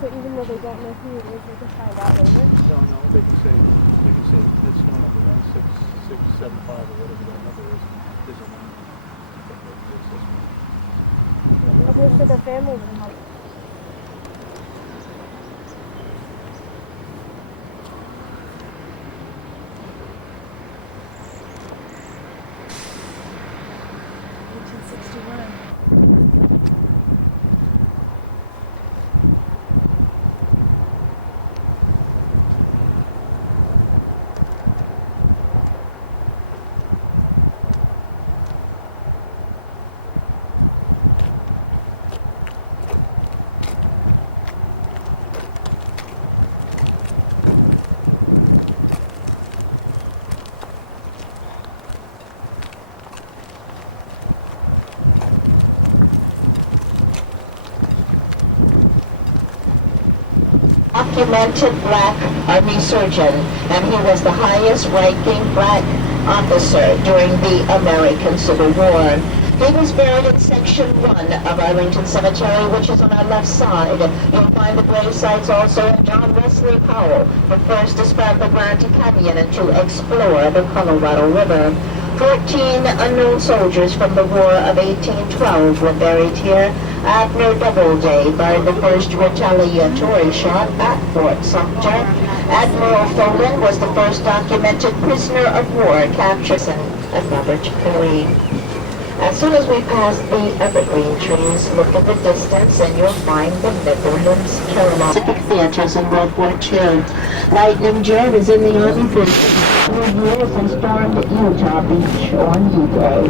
So even though they don't know who it is, they can find out later? No, they can say this phone number 16675 or whatever that number is a number. Okay, so the family would help. '61. documented black Army surgeon, and he was the highest ranking black officer during the American Civil War. He was buried in Section 1 of Arlington Cemetery, which is on our left side. You'll find the grave sites also of John Wesley Powell, the first to spread the Grand Canyon and to explore the Colorado River. 14 unknown soldiers from the War of 1812 were buried here. Abner Doubleday fired the first retaliatory shot at Fort Sumter. Admiral Folin was the first documented prisoner of war captured at Robert Curry. As soon as we pass the evergreen trees, look in the distance and you'll find the Midlands Pacific Theaters in World War II. Lightning Jet is in the Army for 2 years and stormed Utah Beach on D-Day.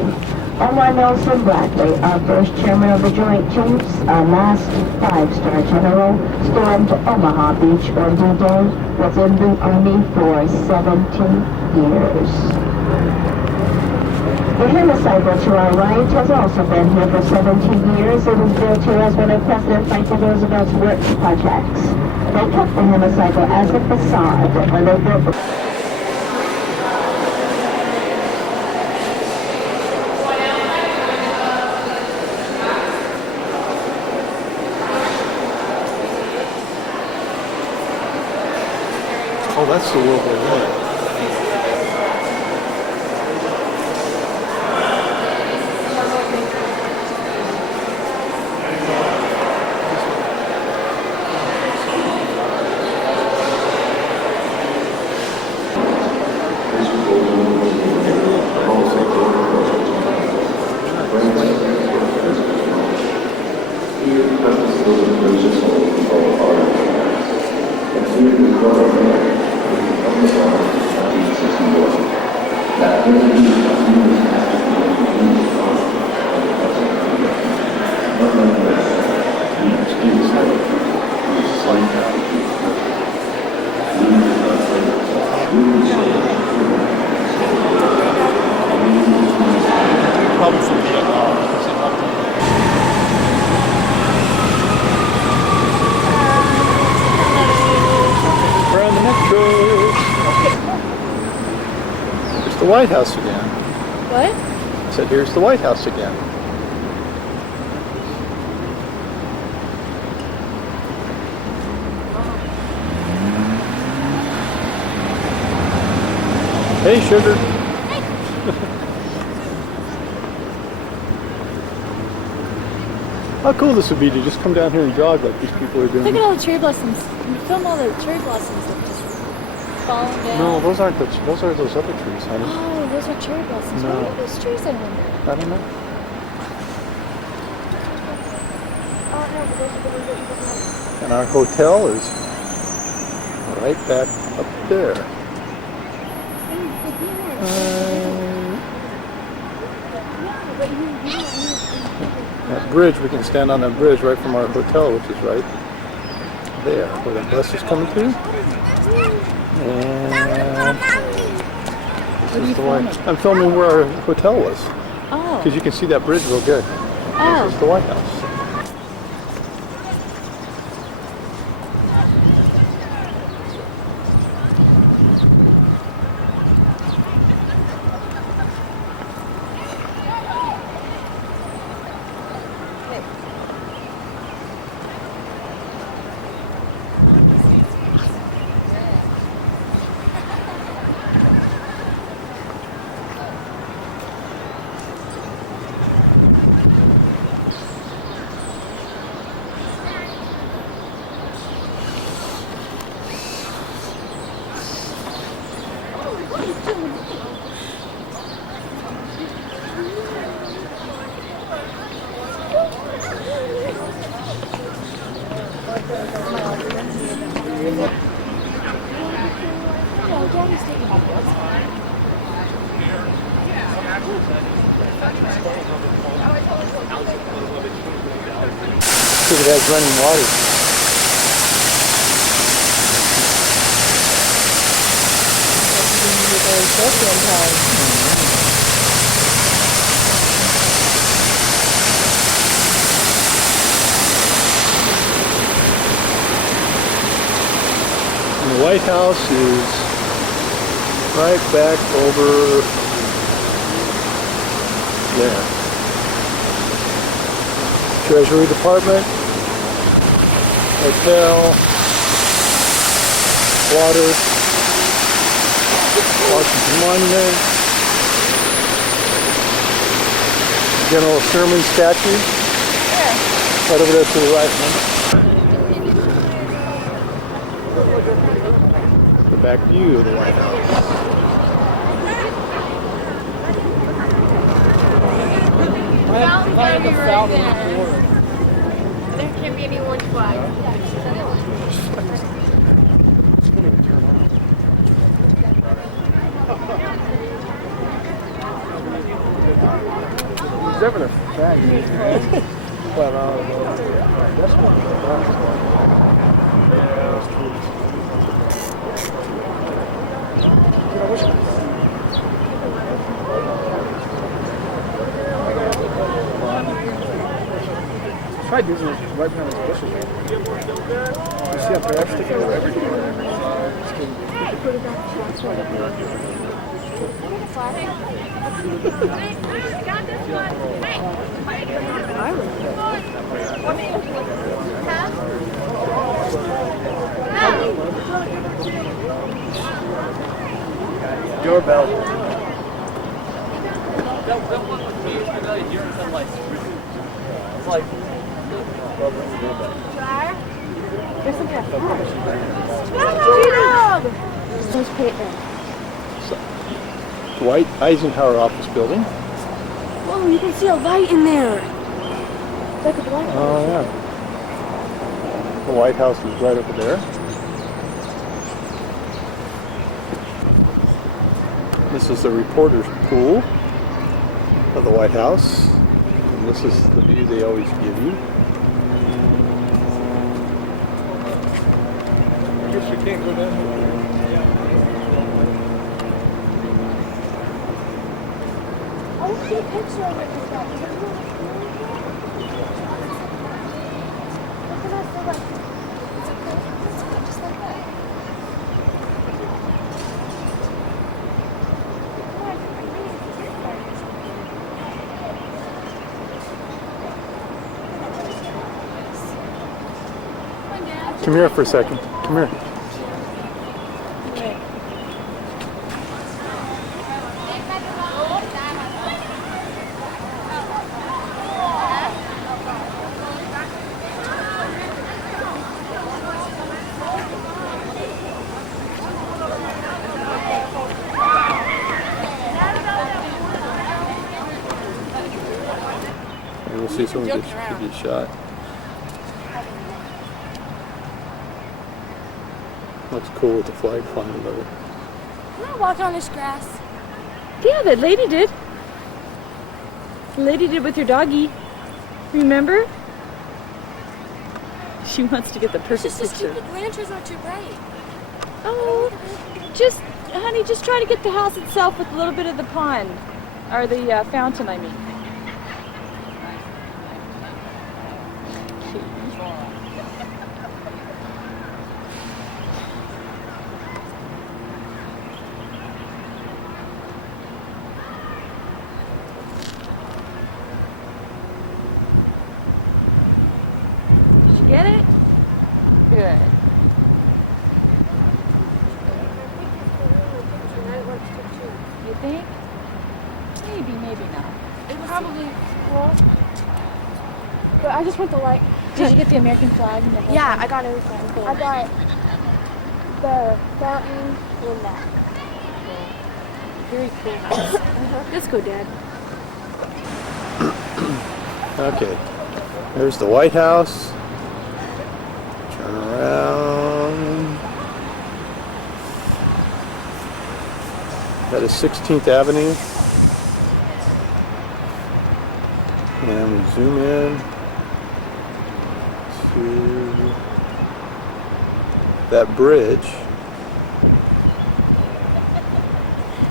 Omar Nelson Bradley, our first chairman of the Joint Chiefs, our last 5-star general, stormed Omaha Beach on D-Day, was in the Army for 70 years. The hemicycle to our right has also been here for 17 years. It was built here as one of President Franklin Roosevelt's work projects. They kept the hemicycle as a facade when they built the... Oh, that's the World War I. The White House again. What? I said, here's the White House again. Hey, sugar. How cool this would be to just come down here and jog like these people are doing. Look at all the cherry blossoms. Can you film all the cherry blossoms that just falling down? No, those aren't those are those other trees, honey. Oh, those are cherry blossoms. No. What are those trees, I wonder? I don't know. Oh, no, but those are the ones that you just like. And our hotel is right back up there. That bridge, we can stand on that bridge right from our hotel, which is right there, where the bus is coming through. And this is the way. I'm filming where our hotel was. Oh. Because you can see that bridge real good. Oh. This is the White House. Because it has running water. White House is right back over there. Treasury Department, hotel, water, Washington Monument, General Sherman statue, right over there to the right. The back view of the White House. There can't be any orange flag. He's having a fag. Well, that's what try using it right behind his bushes. You see how bad sticking out everything? Doorbell. It's like There's some Dwight Eisenhower Office Building. Oh, you can see a light in there. Like a black. Oh yeah. The White House is right over there. This is the reporter's pool of the White House. And this is the view they always give you. I guess you can't go down here. I see a picture of it. Look at us, they're like, just like that. Come here for a second. Come here. We'll see someone get shot. Looks cool with the flag flying above it. Can I walk on this grass? Yeah, that lady did. The lady did with your doggy. Remember? She wants to get the perfect It's just the picture. stupid lanterns are too bright. Oh, just, honey, just try to get the house itself with a little bit of the pond. Or the fountain, I mean. Did you get it? Good. You think? Maybe, maybe not. It probably will. But I just want the light. Did you get the American flag? And the whole Yeah, thing? I got everything. I got the fountain and that. Very cool house. Let's go, Dad. Okay. There's the White House. Turn around. That is 16th Avenue. And we zoom in to that bridge.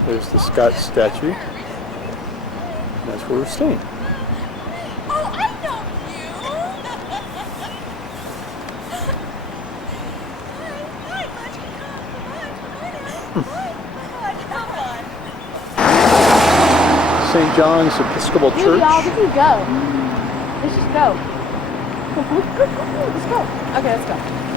There's the Scott statue. That's where we're staying. Oh, I know you! Hi, glad you come. St. John's Episcopal Dude, Church. y'all, we can go. Let's just go. Let's go. Okay, let's go.